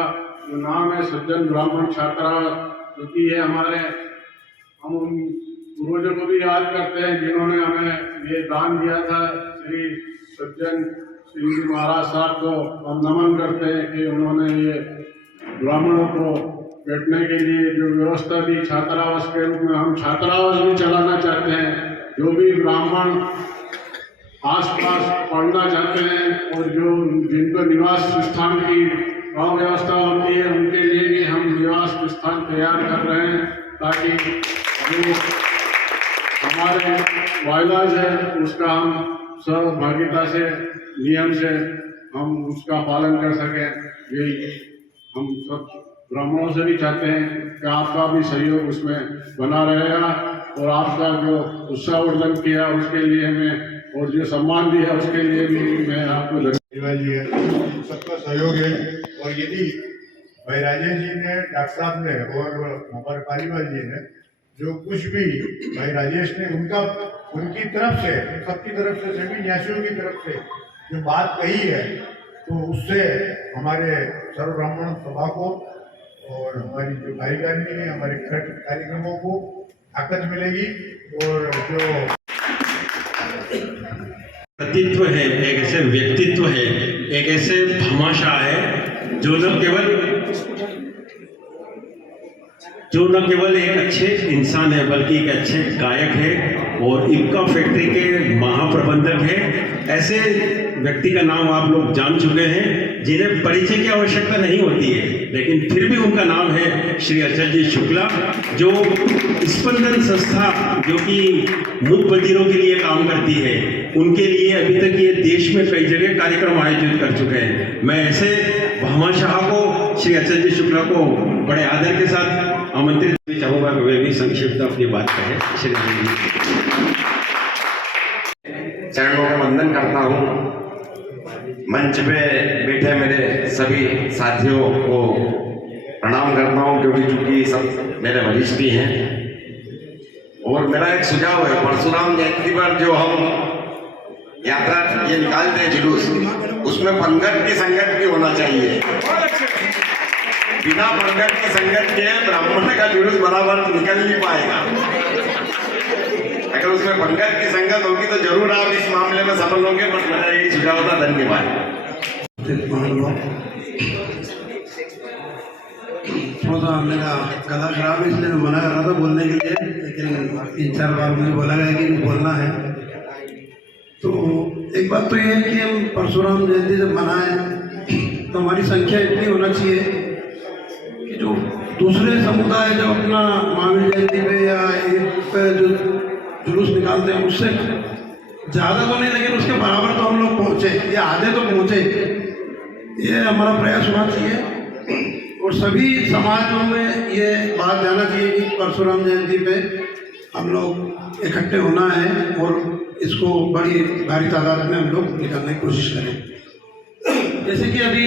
जो नाम है सज्जन ब्राह्मण छात्रावास, क्योंकि ये हमारे हम उन पूर्वजों को भी याद करते हैं जिन्होंने हमें ये दान दिया था। श्री सज्जन सिंह जी महाराज साहब को हम नमन करते हैं कि उन्होंने ये ब्राह्मणों को बैठने के लिए जो व्यवस्था दी छात्रावास के रूप में। हम छात्रावास भी चलाना चाहते हैं, जो भी ब्राह्मण आसपास पढ़ना चाहते हैं और जो जिनको निवास स्थान की अव्यवस्था होती है, उनके लिए भी हम निवास स्थान तैयार कर रहे हैं, ताकि जो हमारे वायदाज है उसका हम सहभागिता से, नियम से हम उसका पालन कर सकें। यही हम सब ब्राह्मणों से भी चाहते हैं कि आपका भी सहयोग उसमें बना रहेगा और आपका जो उत्साहवर्धन किया उसके लिए मैं और जो सम्मान दिया उसके लिए भी मैं आपको धन्यवाद जी है, सबका सहयोग है। और यदि भाई राजेश जी ने, डॉक्टर साहब ने और हमारे पालीवाल जी ने जो कुछ भी भाई राजेश ने उनकी तरफ से, सबकी तरफ से, सभी न्यासियों की तरफ से जो बात कही है, तो उससे हमारे सर्व ब्राह्मण सभा को और हमारी जो कार्यकारिणी है, हमारे कार्यक्रमों को ताकत मिलेगी। और जो व्यक्तित्व है, एक ऐसे व्यक्तित्व है, एक ऐसे भामाशाह है जो न केवल एक अच्छे इंसान है बल्कि एक अच्छे गायक है और इक्का फैक्ट्री के महाप्रबंधक है। ऐसे व्यक्ति का नाम आप लोग जान चुके हैं जिन्हें परिचय की आवश्यकता नहीं होती है, लेकिन फिर भी उनका नाम है श्री अचल जी शुक्ला, जो स्पंदन संस्था जो कि मूक बधिरों के लिए काम करती है, उनके लिए अभी तक ये देश में कई जगह कार्यक्रम आयोजित कर चुके हैं। मैं ऐसे भामाशाह को, श्री अचल जी शुक्ला को बड़े आदर के साथ आमंत्रित चाहूँगा कि वे भी संक्षिप्त अपनी बात करें। श्री अचल जी चरणों में वंदन करता हूँ। मंच पे बैठे मेरे सभी साथियों को प्रणाम करता हूँ, क्योंकि चूंकि सब मेरे वरिष्ठ ही हैं। और मेरा एक सुझाव है, परशुराम जयंती पर जो हम यात्रा ये निकालते हैं जुलूस, उसमें पंगत की संगत भी होना चाहिए। बिना पंगत की संगत के ब्राह्मण का जुलूस बराबर निकल नहीं पाएगा। अगर उसमें पंगत की संगत होगी तो जरूर आप इस मामले में सफल होंगे। बस मेरा यही सुझाव था। धन्यवाद। थोड़ा मेरा गला खराब है, इसलिए मैं मना कर रहा था बोलने के लिए, लेकिन 3-4 बार मुझे बोला गया कि बोलना है। तो एक बात तो ये है कि हम परशुराम जयंती जब मनाएं तो हमारी संख्या इतनी होना चाहिए कि जो दूसरे समुदाय जब अपना महावीर जयंती पे या ईद पे जो जुलूस निकालते हैं उससे ज़्यादा तो नहीं, लेकिन उसके बराबर तो हम लोग पहुँचे या आधे तो पहुँचे। ये हमारा प्रयास होना चाहिए और सभी समाजों में ये बात जाना चाहिए कि परशुराम जयंती पे हम लोग इकट्ठे होना है और इसको बड़ी भारी तादाद में हम लोग निकालने की कोशिश करें। जैसे कि अभी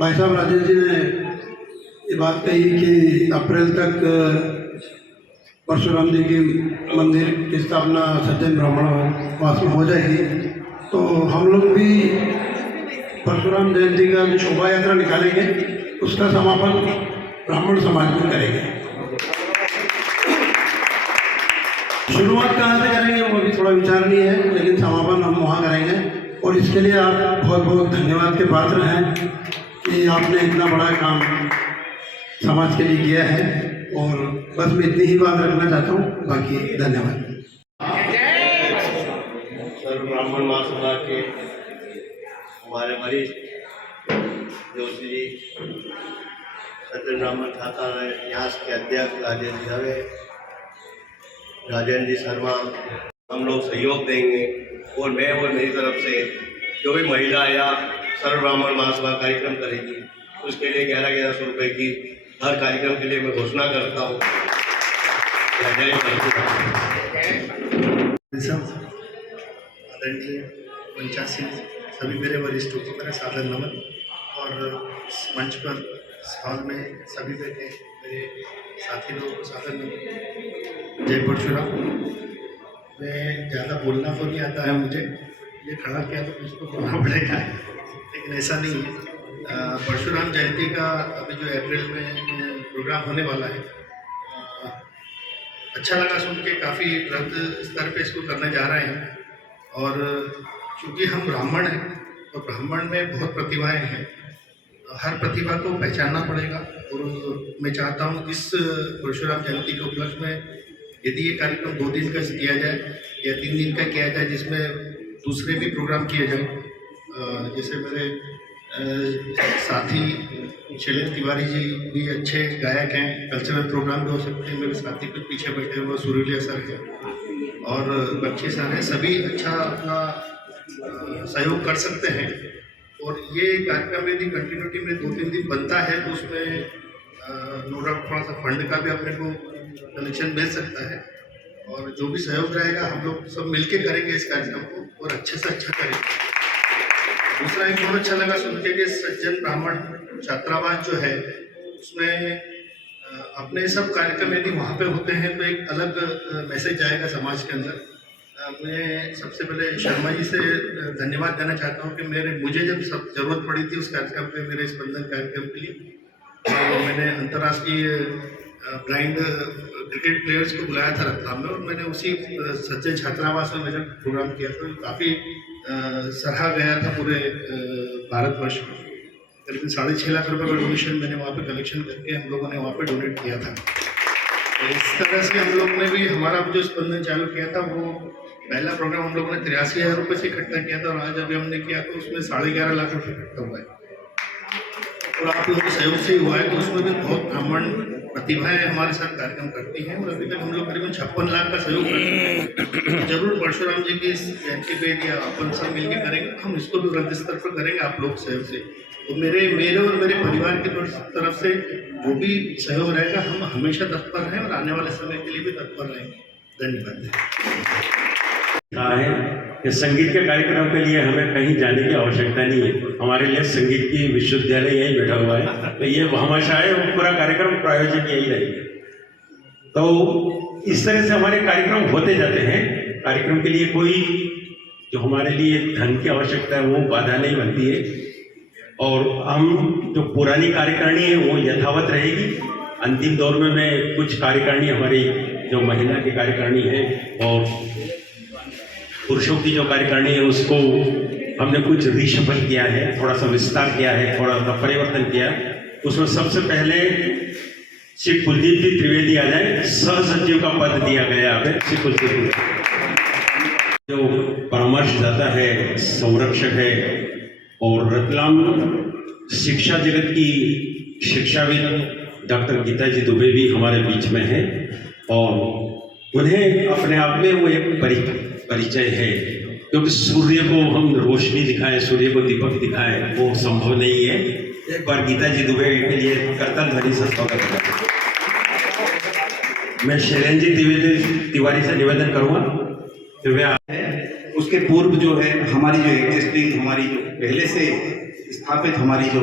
भाई साहब राजेश जी ने ये बात कही कि अप्रैल तक परशुराम जी की मंदिर की स्थापना सज्जन ब्राह्मणवास में हो जाएगी। तो हम लोग भी परशुराम जयंती का जो शोभा यात्रा निकालेंगे उसका समापन ब्राह्मण समाज में करेंगे। शुरुआत कहाँ से करेंगे वो भी थोड़ा विचार नहीं है, लेकिन समापन हम वहाँ करेंगे। और इसके लिए आप बहुत बहुत धन्यवाद के पात्र हैं कि आपने इतना बड़ा काम समाज के लिए किया है। और बस मैं इतनी ही बात रखना चाहता हूँ, बाकी धन्यवाद। सर्व ब्राह्मण महासभा के हमारे वरिष्ठ जोशी जी, सज्जन ब्राह्मण छात्रालय न्यास के अध्यक्ष राजेंद्र जी शर्मा, हम लोग सहयोग देंगे। और मैं और मेरी तरफ से जो भी महिला या सर्व ब्राह्मण महासभा कार्यक्रम करेगी उसके लिए 1100 रुपये की हर कार्यक्रम के लिए मैं घोषणा करता हूँ। आदरणीय पंचासी सभी मेरे वरिष्ठों को मेरा सादर नमन। और इस मंच पर इस हॉल में सभी बैठे मेरे साथी लोगों को सादर नमन। जय परशुराम। मैं ज़्यादा बोलना तो नहीं आता है मुझे, ये खड़ा किया तो मुझको बोलना पड़ेगा, लेकिन ऐसा नहीं है। परशुराम जयंती का अभी जो अप्रैल में प्रोग्राम होने वाला है, अच्छा लगा सुन के। काफ़ी वृहद स्तर पे इसको करने जा रहे हैं। और चूँकि हम ब्राह्मण हैं तो ब्राह्मण में बहुत प्रतिभाएं हैं, हर प्रतिभा को पहचानना पड़ेगा। और मैं चाहता हूँ इस परशुराम जयंती के उपलक्ष्य में यदि ये कार्यक्रम 2 दिन का किया जाए या 3 दिन का किया जाए, जिसमें दूसरे भी प्रोग्राम किए जाए। जैसे मेरे साथी शैलेंद्र तिवारी जी भी अच्छे गायक हैं, कल्चरल प्रोग्राम भी हो सकते हैं। मेरे साथी कुछ पीछे बैठे हुए सुरीलिया सर हैं और बच्चे सर हैं, सभी अच्छा अपना सहयोग कर सकते हैं। और ये कार्यक्रम यदि कंटिन्यूटी में 2-3 दिन बनता है तो उसमें नो डाउट थोड़ा सा फंड का भी अपने को कनेक्शन मिल सकता है, और जो भी सहयोग रहेगा हम लोग सब मिलके करेंगे इस कार्यक्रम को और अच्छे से अच्छा करेंगे। दूसरा एक बहुत अच्छा लगा सुन के कि सज्जन ब्राह्मण छात्रावास जो है उसमें अपने सब कार्यक्रम यदि वहाँ पे होते हैं तो एक अलग मैसेज जाएगा समाज के अंदर। मैं सबसे पहले शर्मा जी से धन्यवाद देना चाहता हूँ कि मुझे जब सब जरूरत पड़ी थी उस कार्यक्रम पे, मेरे स्पंदन कार्यक्रम के लिए, तो मैंने अंतर्राष्ट्रीय ब्लाइंड क्रिकेट प्लेयर्स को बुलाया था रतलाम में, और मैंने उसी सज्जन छात्रावास में मेरा प्रोग्राम किया था। काफ़ी सराहा गया था पूरे भारतवर्ष में। करीबन 6.5 लाख रुपए का डोनेशन मैंने वहाँ पे कलेक्शन करके हम लोगों ने वहाँ पे डोनेट किया था। तो इस तरह से हम लोग ने भी हमारा जो स्पंदन चालू किया था, वो पहला प्रोग्राम हम लोगों ने 83,000 रुपये से इकट्ठा किया था, और आज अभी हमने किया तो उसमें 11.5 लाख रुपये इकट्ठा हुआ है, और आप लोगों के सहयोग से ही हुआ है। तो उसमें भी बहुत ब्राह्मण प्रतिभाएं हमारे साथ कार्यक्रम करती हैं, और अभी तक हम लोग करीबन 56 लाख का सहयोग कर चुके हैं। जरूर परशुराम जी की इस जयंती पे या अपन सब मिलकर करेंगे, हम इसको भी वृहद स्तर पर करेंगे आप लोग सहयोग से। तो मेरे और मेरे परिवार की तरफ से जो भी सहयोग रहेगा हम हमेशा तत्पर हैं, और आने वाले समय के लिए भी तत्पर रहेंगे। धन्यवाद। कहा है कि संगीत के कार्यक्रम के लिए हमें कहीं जाने की आवश्यकता नहीं है, हमारे लिए संगीत की विश्वविद्यालय यही बैठा हुआ है, तो ये हमेशा है, पूरा कार्यक्रम प्रायोजक यही रहेंगे। तो इस तरह से हमारे कार्यक्रम होते जाते हैं। कार्यक्रम के लिए कोई जो हमारे लिए धन की आवश्यकता है वो बाधा नहीं बनती है, और हम जो पुरानी कार्यकारिणी है वो यथावत रहेगी। अंतिम दौर में मैं कुछ कार्यकारिणी हमारी जो महिला की कार्यकारिणी है और पुरुषों की जो कार्यकारिणी है उसको हमने कुछ रीशफल किया है, थोड़ा सा विस्तार किया है, थोड़ा सा परिवर्तन किया। उसमें सबसे पहले श्री कुलदीप जी त्रिवेदी आ जाए, सहसचिव का पद दिया गया है श्री कुलदीप, जो परामर्शदाता है, संरक्षक है, और रतलाम शिक्षा जगत की शिक्षाविद डॉक्टर गीता जी दुबे भी हमारे बीच में है, और उन्हें अपने आप में वो एक परिचय है, क्योंकि सूर्य को हम रोशनी दिखाएं, सूर्य को दीपक दिखाएं, वो संभव नहीं है। एक बार गीता जी दुबे के लिए करतल ध्वनि से स्वागत करता हूं। मैं शैलेंद्र जी तिवारी से निवेदन करूंगा कि वे उसके पूर्व जो है हमारी जो एग्जिस्टिंग, हमारी जो पहले से स्थापित हमारी जो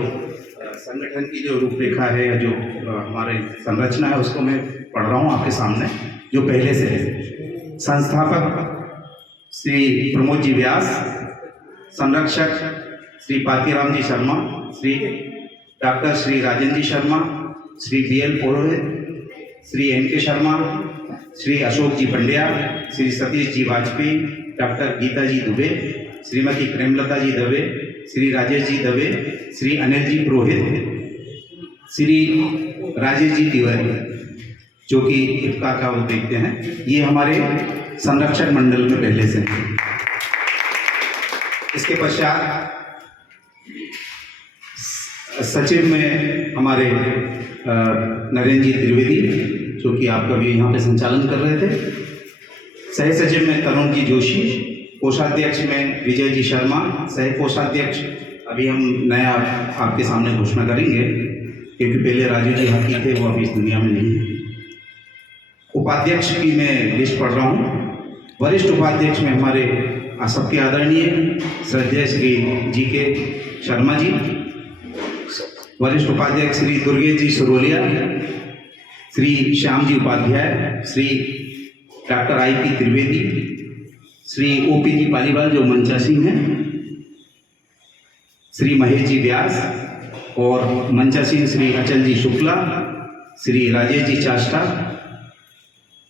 संगठन की जो रूपरेखा है, जो हमारी संरचना है, उसको मैं पढ़ रहा हूँ आपके सामने, जो पहले से है। संस्थापक श्री प्रमोद जी व्यास, संरक्षक श्री पातीराम जी शर्मा, श्री डॉक्टर श्री राजेंद्र जी शर्मा, श्री BL पुरोहित, श्री NK शर्मा, श्री अशोक जी पंड्या, श्री सतीश जी वाजपेयी, डॉक्टर गीता जी दुबे, श्रीमती प्रेमलता जी दवे, श्री राजेश जी दवे, श्री अनिल जी पुरोहित, श्री राजेश जी तिवारी, जो कि इफ्तार का वो देखते हैं, ये हमारे संरक्षक मंडल में पहले से हैं। इसके पश्चात सचिव में हमारे नरेंद्र जी त्रिवेदी, जो कि आपका भी यहाँ पे संचालन कर रहे थे। सह सचिव में तरुण जी जोशी, कोषाध्यक्ष में विजय जी शर्मा, सह कोषाध्यक्ष अभी हम नया आपके सामने घोषणा करेंगे, क्योंकि पहले राजू जी हाथी थे, वो अभी इस दुनिया में नहीं है। उपाध्यक्ष की मैं लिस्ट पढ़ रहा हूँ। वरिष्ठ उपाध्यक्ष में हमारे सबके आदरणीय श्रद्धेय श्री GK शर्मा जी, वरिष्ठ उपाध्यक्ष Shri Durgesh ji Surolia, Shri Shyam ji Upadhyay, Shri doctor IP Trivedi, Shri OP ji Paliwal जो मंचासीन हैं, श्री महेश जी व्यास, और मंचासीन श्री अचल जी शुक्ला, श्री राजेश जी चाष्टा,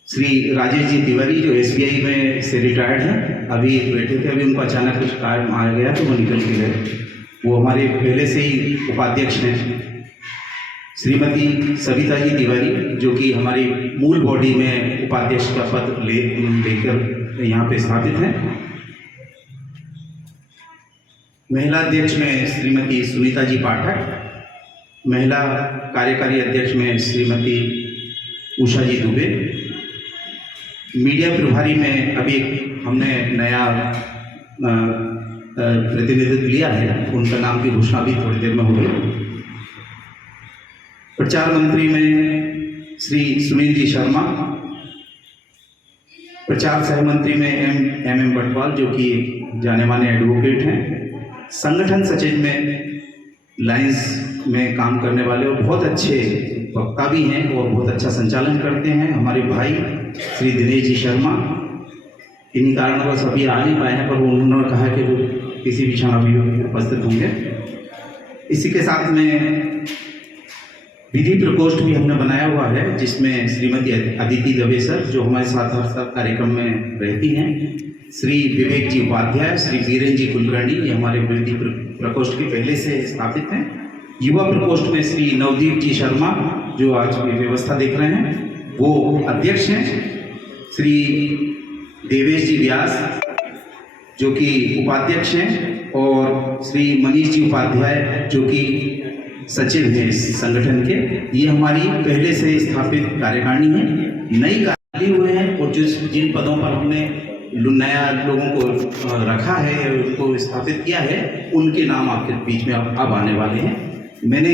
श्री राजेश जी तिवारी जो SBI में से रिटायर्ड हैं, अभी बैठे थे, अभी उनको अचानक कुछ कार्य आ गया तो वो निकल के गए, वो हमारे पहले से ही उपाध्यक्ष हैं। श्रीमती सविता जी तिवारी, जो कि हमारी मूल बॉडी में उपाध्यक्ष का पद लेकर यहाँ पे स्थापित हैं। महिला अध्यक्ष में श्रीमती सुनीता जी पाठक, महिला कार्यकारी अध्यक्ष में श्रीमती उषा जी दुबे, मीडिया प्रभारी में अभी हमने नया प्रतिनिधित्व लिया है, उनका नाम की घोषणा भी थोड़ी देर में होगी। प्रचार मंत्री में श्री सुनील जी शर्मा, प्रचार सह मंत्री में एम बटवाल जो कि जाने माने एडवोकेट हैं, संगठन सचिव में लाइंस में काम करने वाले और बहुत अच्छे वक्ता भी हैं और बहुत अच्छा संचालन करते हैं हमारे भाई श्री दिनेश जी शर्मा। इन्हीं कारणवश अभी आ नहीं पाए हैं, पर उन्होंने कहा कि वो किसी भी क्षण अभी उपस्थित होंगे। इसी के साथ में विधि प्रकोष्ठ भी हमने बनाया हुआ है, जिसमें श्रीमती अदिति दवे सर जो हमारे साथ हर साल कार्यक्रम में रहती हैं, श्री विवेक जी उपाध्याय, श्री वीरेन जी कुलकर्णी, ये हमारे विधि प्रकोष्ठ के पहले से स्थापित हैं। युवा प्रकोष्ठ में श्री नवदीप जी शर्मा जो आज व्यवस्था देख रहे हैं वो अध्यक्ष हैं, श्री देवेश जी व्यास जो कि उपाध्यक्ष हैं, और श्री मनीष जी उपाध्याय जो कि सचिव हैं इस संगठन के। ये हमारी पहले से स्थापित कार्यकारिणी है। नई कार्य हुए हैं और जिन पदों पर हमने नया लोगों को रखा है, उनको स्थापित किया है, उनके नाम आपके बीच में अब आने वाले हैं। मैंने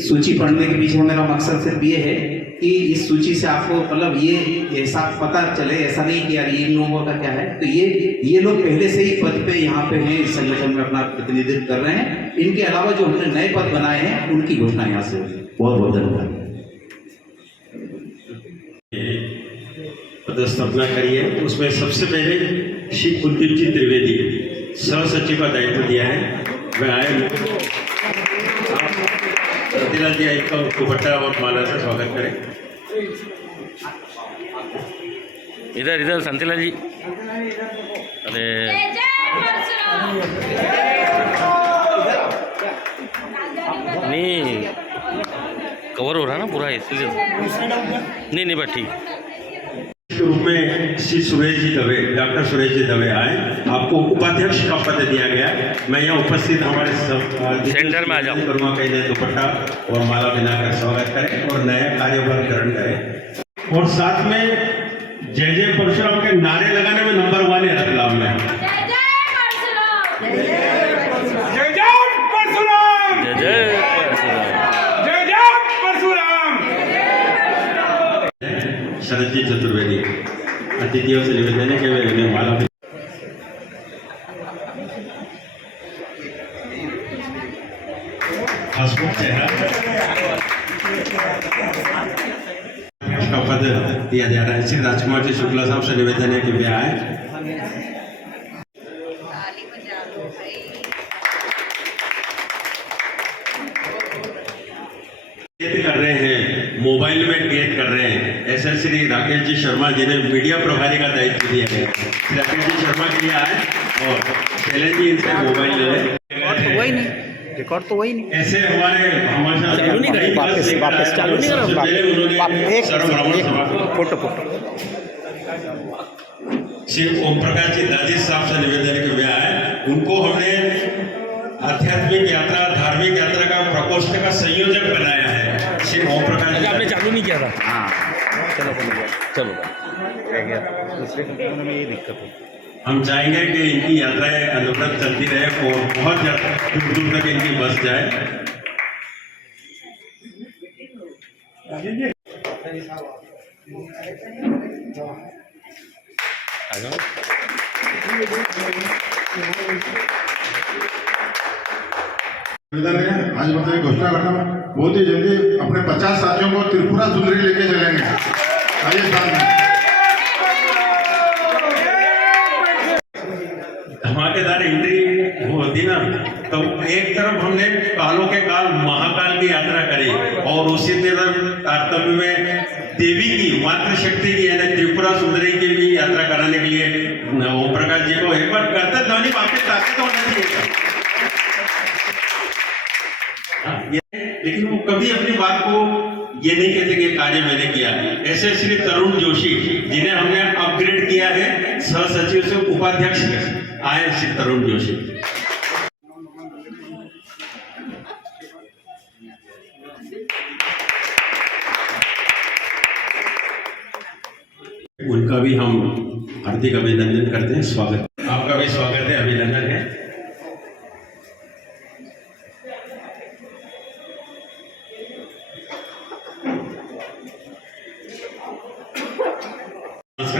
सूची पढ़ने के पीछे मेरा मकसद सिर्फ ये है कि इस सूची से आपको मतलब ये ऐसा पता चले, ऐसा नहीं कि यार इन लोगों का क्या है, तो ये लोग पहले से ही पद पे यहाँ पे हैं, इस संगठन में अपना प्रतिनिधित्व कर रहे हैं। इनके अलावा जो हमने नए पद बनाए हैं उनकी घोषणा यहाँ से बहुत बहुत धन्यवाद। पदस्थापना करी है, उसमें सबसे पहले श्री कुलदीप जी त्रिवेदी सह सचिव का दायित्व दिया है। मैं आए रतिलाल जी आयुक्त का दुपट्टा और माला से स्वागत करें। इधर इधर शांतिलाल जी, अरे नहीं कवर हो रहा ना पूरा, इसलिए नहीं बस ठीक। के रूप में श्री सुरेश जी दवे, डॉक्टर सुरेश जी दवे आए, आपको उपाध्यक्ष का पद दिया गया। मैं यहाँ उपस्थित हमारे सब सेंटर में आ जाऊँ करूँगा कि इन्हें दुपट्टा और माला बनाकर स्वागत करें और नया कार्यभार ग्रहण करें। और साथ में जय जय परशुराम के नारे लगाने में नंबर 1 है रतलाम में। जय जय शरद जी चतुर्वेदी अतिथियों से निवेदन है कि वे उन्हें माला हंसमुख चेहरा का पद दिया जा रहा है। श्री राजकुमार जी शुक्ला साहब से निवेदन है कि वे आए। कर रहे हैं, मोबाइल में कैद कर रहे हैं, ऐसा श्री राकेश जी शर्मा जिन्हें मीडिया प्रभारी का दायित्व दिया गया। श्री राकेश जी शर्मा के लिए आए और शैलेंद्र जी इनसे मोबाइल ले लें। रिकॉर्ड तो वही नहीं, ऐसे हमारे चालू नहीं करें, वापस चालू नहीं करें, फोटो श्री ओम प्रकाश जी दादी साहब से निवेदन के वे आए। उनको हमने आध्यात्मिक यात्रा, धार्मिक यात्रा का प्रकोष्ठ का संयोजक बनाया है। श्री ओम प्रकाश जी आपने चालू नहीं किया था। हाँ चलो दूसरे कंपनी में ये दिक्कत है। हम चाहेंगे कि इनकी यात्राएं अनुव्रत चलती रहे और बहुत ज़्यादा दूर दूर तक इनकी बस जाए। आज बताइए घोषणा करना बहुत ही जल्दी अपने 50 साथियों को त्रिपुरा सुंदरी लेके चलेंगे। आइए सामने। धमाकेदार एंट्री होती ना, तो एक तरफ हमने कालों के काल महाकाल की यात्रा करी और उसी तरफ तारतम्य में देवी की मातृशक्ति की यानी त्रिपुरा सुंदरी की भी यात्रा कराने के लिए ओम प्रकाश जी को एक बार करते ध्वनि वापस ताकत होना चाहिए। लेकिन वो कभी अपनी बात को ये नहीं कहते कि कार्य मैंने किया। ऐसे श्री तरुण जोशी जिन्हें हमने अपग्रेड किया है सह सचिव से उपाध्यक्ष आए, श्री तरुण जोशी। उनका भी हम हार्दिक अभिनंदन करते हैं, स्वागत, आपका भी स्वागत है, अभिनंदन है।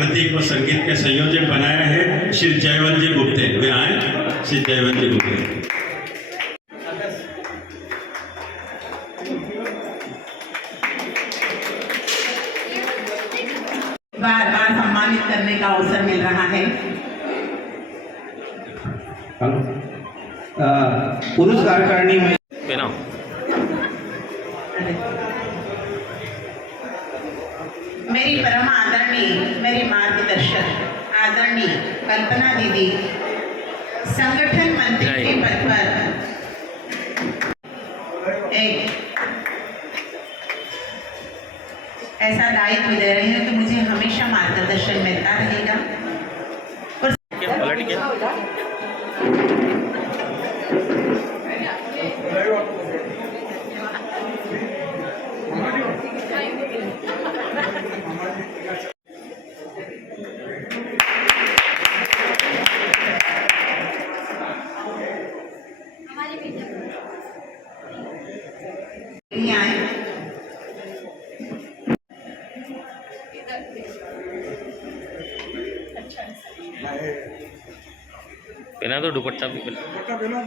सांस्कृतिक व संगीत के संयोजक बनाए हैं श्री जयवंत जी गुप्ते। वे आए, श्री जयवंत जी गुप्ते। बार बार सम्मानित करने का अवसर मिल रहा है। पुरुष कार्यकारिणी में पहनाओ। मेरी परम आदरणीय, मेरी मार्गदर्शक आदरणीय कल्पना दीदी संगठन मंत्री के पद पर एक ऐसा दायित्व दे रहे हैं कि मुझे हमेशा मार्गदर्शन मिलता रहेगा। पलट के पहना दो, दुपट्टा भी पहना।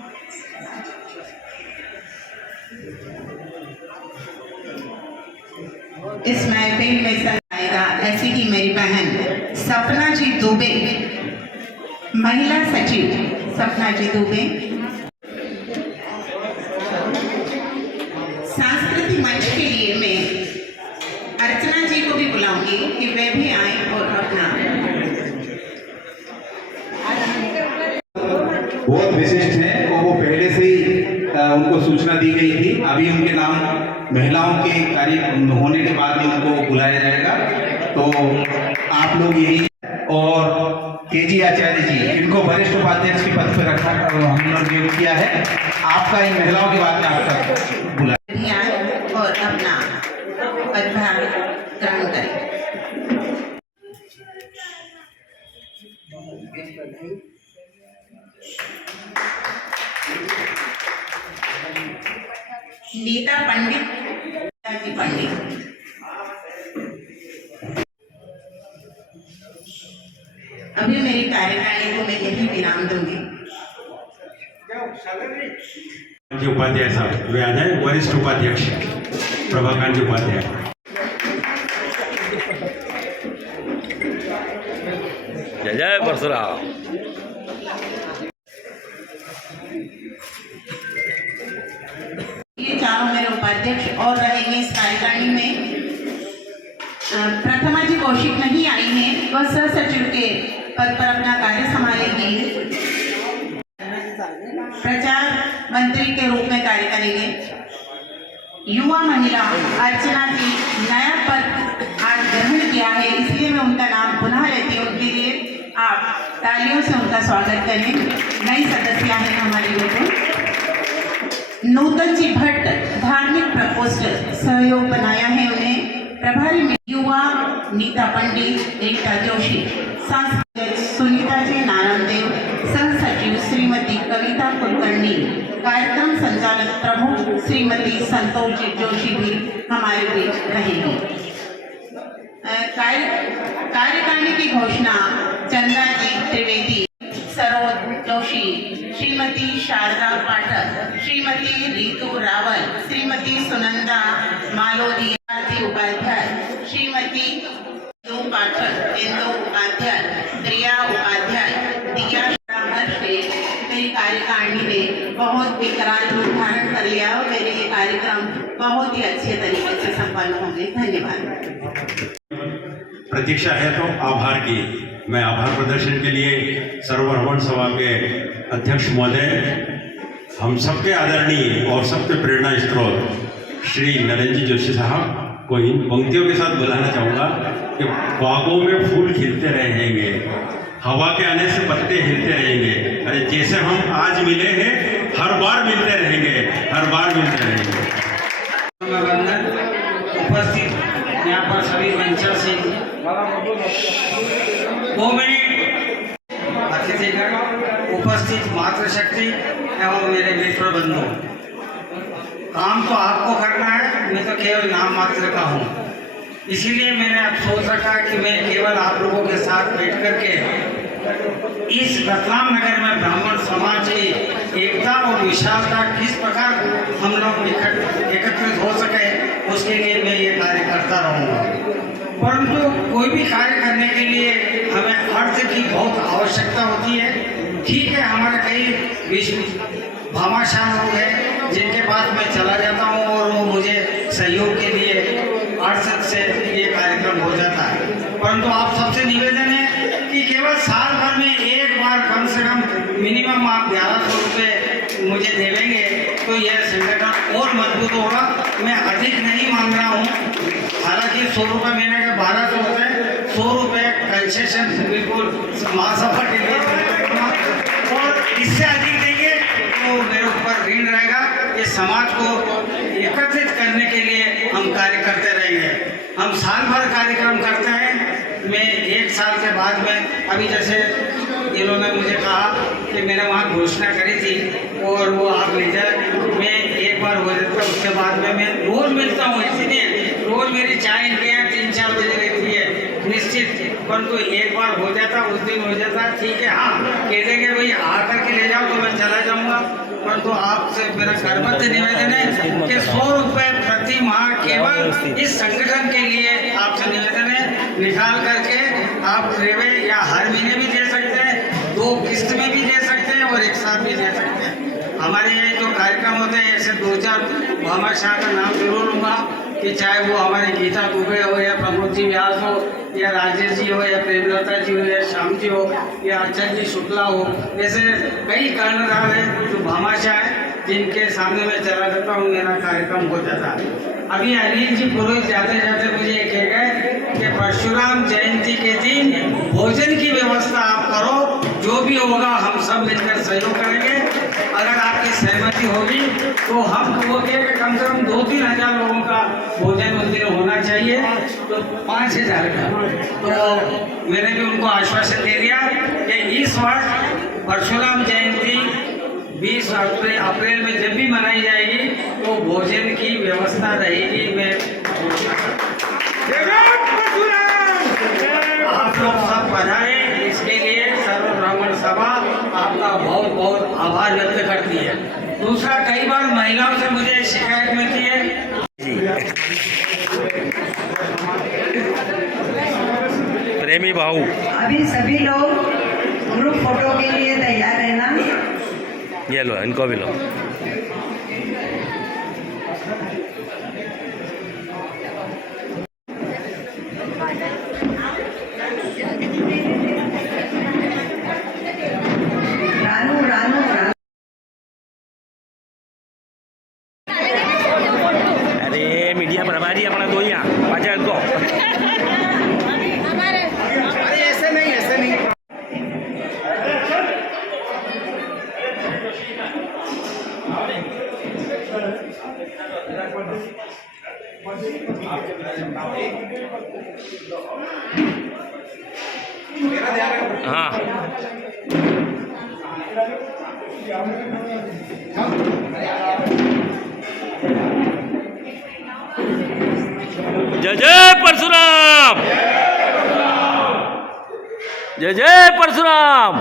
इस महफिल में आएगा ऐसी की मेरी बहन सपना जी दुबे, महिला सचिव सपना जी दुबे। सांस्कृतिक मंच के लिए मैं अर्चना जी को भी बुलाऊंगी कि वे भी आए और अपना बहुत विशिष्ट हैं और वो पहले से ही उनको सूचना दी गई थी। अभी उनके नाम महिलाओं के कार्य होने के बाद में उनको बुलाया जाएगा। तो आप लोग यही और केजी आचार्य जी, इनको वरिष्ठ उपाध्यक्ष के पद पर रखा हम लोग नियुक्त किया है। आपका इन महिलाओं के बाद में आपका बुलाया आए और अपना पदभार ग्रहण करें। नीता पंडित अभी मेरी कार्यकारिणी को मैं यही विराम दूंगी। उपाध्याय साहब वे आ जाए, वरिष्ठ उपाध्यक्ष प्रभाकांत जी उपाध्याय। जय जय परशुराम। ये चारों मेरे उपाध्यक्ष और रहेंगे इस कार्यकारिणी में। प्रथमा जी कौशिक नहीं आई हैं, वह सह सचिव के पद पर अपना कार्य संभालेंगी। प्रचार मंत्री के रूप में कार्य करेंगे। युवा महिला अर्चना जी नया पद आज ग्रहण किया है, इसलिए मैं उनका नाम पुनः लेती हूँ। उनके लिए आप तालियों से उनका स्वागत करें। नई सदस्य हैं हमारे ग्रुप। नूतन जी भट्ट धार्मिक प्रकोष्ठ सहयोग बनाया है उन्हें। प्रभारी में युवा नीता पंडित, रीता जोशी, सांसद सुनीता जी नारायणदेव, सह सचिव श्रीमती कविता कुलकर्णी, कार्यक्रम संचालक प्रमुख श्रीमती संतोष जी जोशी भी हमारे बीच रहेंगी। कार्यकारिणी की घोषणा चंदा जी त्रिवेदी, सरोज जोशी, श्रीमती शारदा पाठक, श्रीमती रीतू रावल, श्रीमती सुनंदा मालोदी, उपाध्याय, श्रीमती पाठक, इंदु उपाध्याय, प्रिया उपाध्याय, दिया मेरी कार्यकारिणी ने बहुत विकराल रूप धारण कर लिया और मेरे ये कार्यक्रम बहुत ही अच्छे तरीके से संपन्न होंगे। धन्यवाद। प्रतीक्षा है तो आभार की। मैं आभार प्रदर्शन के लिए सर्वभ्रमण सभा के अध्यक्ष महोदय, हम सबके आदरणीय और सबके प्रेरणा स्रोत श्री नरेंद्र जी जोशी साहब को इन पंक्तियों के साथ बुलाना चाहूँगा कि बागों में फूल खिलते रहेंगे, हवा के आने से पत्ते हिलते रहेंगे। अरे जैसे हम आज मिले हैं, हर बार मिलते रहेंगे, हर बार मिलते रहेंगे। उपस्थित यहाँ पर सभी मंचा से 2 मिनट अतिथिगण, उपस्थित मातृशक्ति एवं मेरे मित्र बंधु, काम तो आपको करना है, मैं तो केवल नाम मात्र का हूँ। इसीलिए मैंने अब सोच रखा कि मैं केवल आप लोगों के साथ बैठ करके इस रतलाम नगर में ब्राह्मण समाज की एकता और विशालता किस प्रकार हम लोग एकत्रित हो सके उसके लिए मैं ये कार्य करता रहूँगा। परंतु कोई भी कार्य करने के लिए हमें अर्थ की बहुत आवश्यकता होती है। ठीक है, हमारे कई विश्व भामाशाह लोग हैं जिनके पास मैं चला जाता हूँ और वो मुझे सहयोग के लिए अर्थ से ये कार्यक्रम हो जाता है। परंतु आप सबसे निवेदन है कि केवल साल भर में एक बार कम से कम मिनिमम आप 1100 रुपये मुझे देंगे तो यह संगठन और मजबूत होगा। मैं अधिक नहीं मांग रहा हूँ, हालांकि 100 रुपये महीने के 1200 रुपये, 100 रुपये कंसेशन बिल्कुल महासभा के लिए, और इससे अधिक देंगे तो मेरे ऊपर ऋण रहेगा। इस समाज को एकत्रित करने के लिए हम कार्य करते रहेंगे। हम साल भर कार्यक्रम करते हैं। मैं 1 साल के बाद में, अभी जैसे इन्होंने मुझे कहा कि मैंने वहाँ घोषणा करी थी और वो आप ले जाए, मैं एक बार हो जाता उसके बाद में मैं रोज़ मिलता हूँ, इसीलिए रोज़ मेरी चाय इनके यहाँ 3-4 बजे रहती है निश्चित। परंतु एक बार हो जाता, उस दिन हो जाता, ठीक है, हाँ कह देंगे भाई आकर के ले जाओ तो मैं चला जाऊँगा। परंतु आपसे मेरा कर्मठ निवेदन है कि 100 रुपये प्रति माह केवल इस संगठन के लिए आपसे निवेदन है, निकाल करके आप रेवे या हर महीने भी दे सकते हैं, 2 किस्त में भी दे सकते हैं और एक साथ भी दे सकते हैं। हमारे ये जो कार्यक्रम होते हैं ऐसे 2-4 भामाशाह का नाम जरूर लूँगा कि चाहे वो हमारे गीता दुबे हो या प्रमोद जी व्यास हो या राजेश जी हो या प्रेमलता जी हो या श्याम जी हो या अक्षय जी शुक्ला हो, ऐसे कई कर्णधार हैं जो भामाशाह हैं जिनके सामने मैं चला जाता हूँ, मेरा कार्यक्रम हो जाता है। अभी अनिल जी पुरोहित जाते जाते मुझे ये कह गए कि परशुराम जयंती के दिन भोजन की व्यवस्था आप करो, जो भी होगा हम सब मिलकर सहयोग करेंगे। अगर आपकी सहमति होगी तो हम वो के कम से कम 2-3 हज़ार लोगों का भोजन उस दिन होना चाहिए, तो 5,000 का। तो मैंने भी उनको आश्वासन दे दिया कि इस वर्ष परशुराम जयंती 20 अप्रैल में जब भी मनाई जाएगी तो भोजन की व्यवस्था रहेगी। मैं आप लोग सब पधारें, इसके लिए सर्व ब्राह्मण सभा आपका बहुत बहुत आभार व्यक्त करती है। दूसरा, कई बार महिलाओं से मुझे शिकायत मिलती है प्रेमी भाऊ, अभी सभी लोग ग्रुप फोटो के लिए तैयार है ना? ये लो, इनको भी लो। रानू रानू रानू अरे मीडिया प्रभारी अपना दो यहाँ पाचा इनको। अरे ऐसे नहीं, ऐसे नहीं। हाँ, जय जय परशुराम, जय जय परशुराम।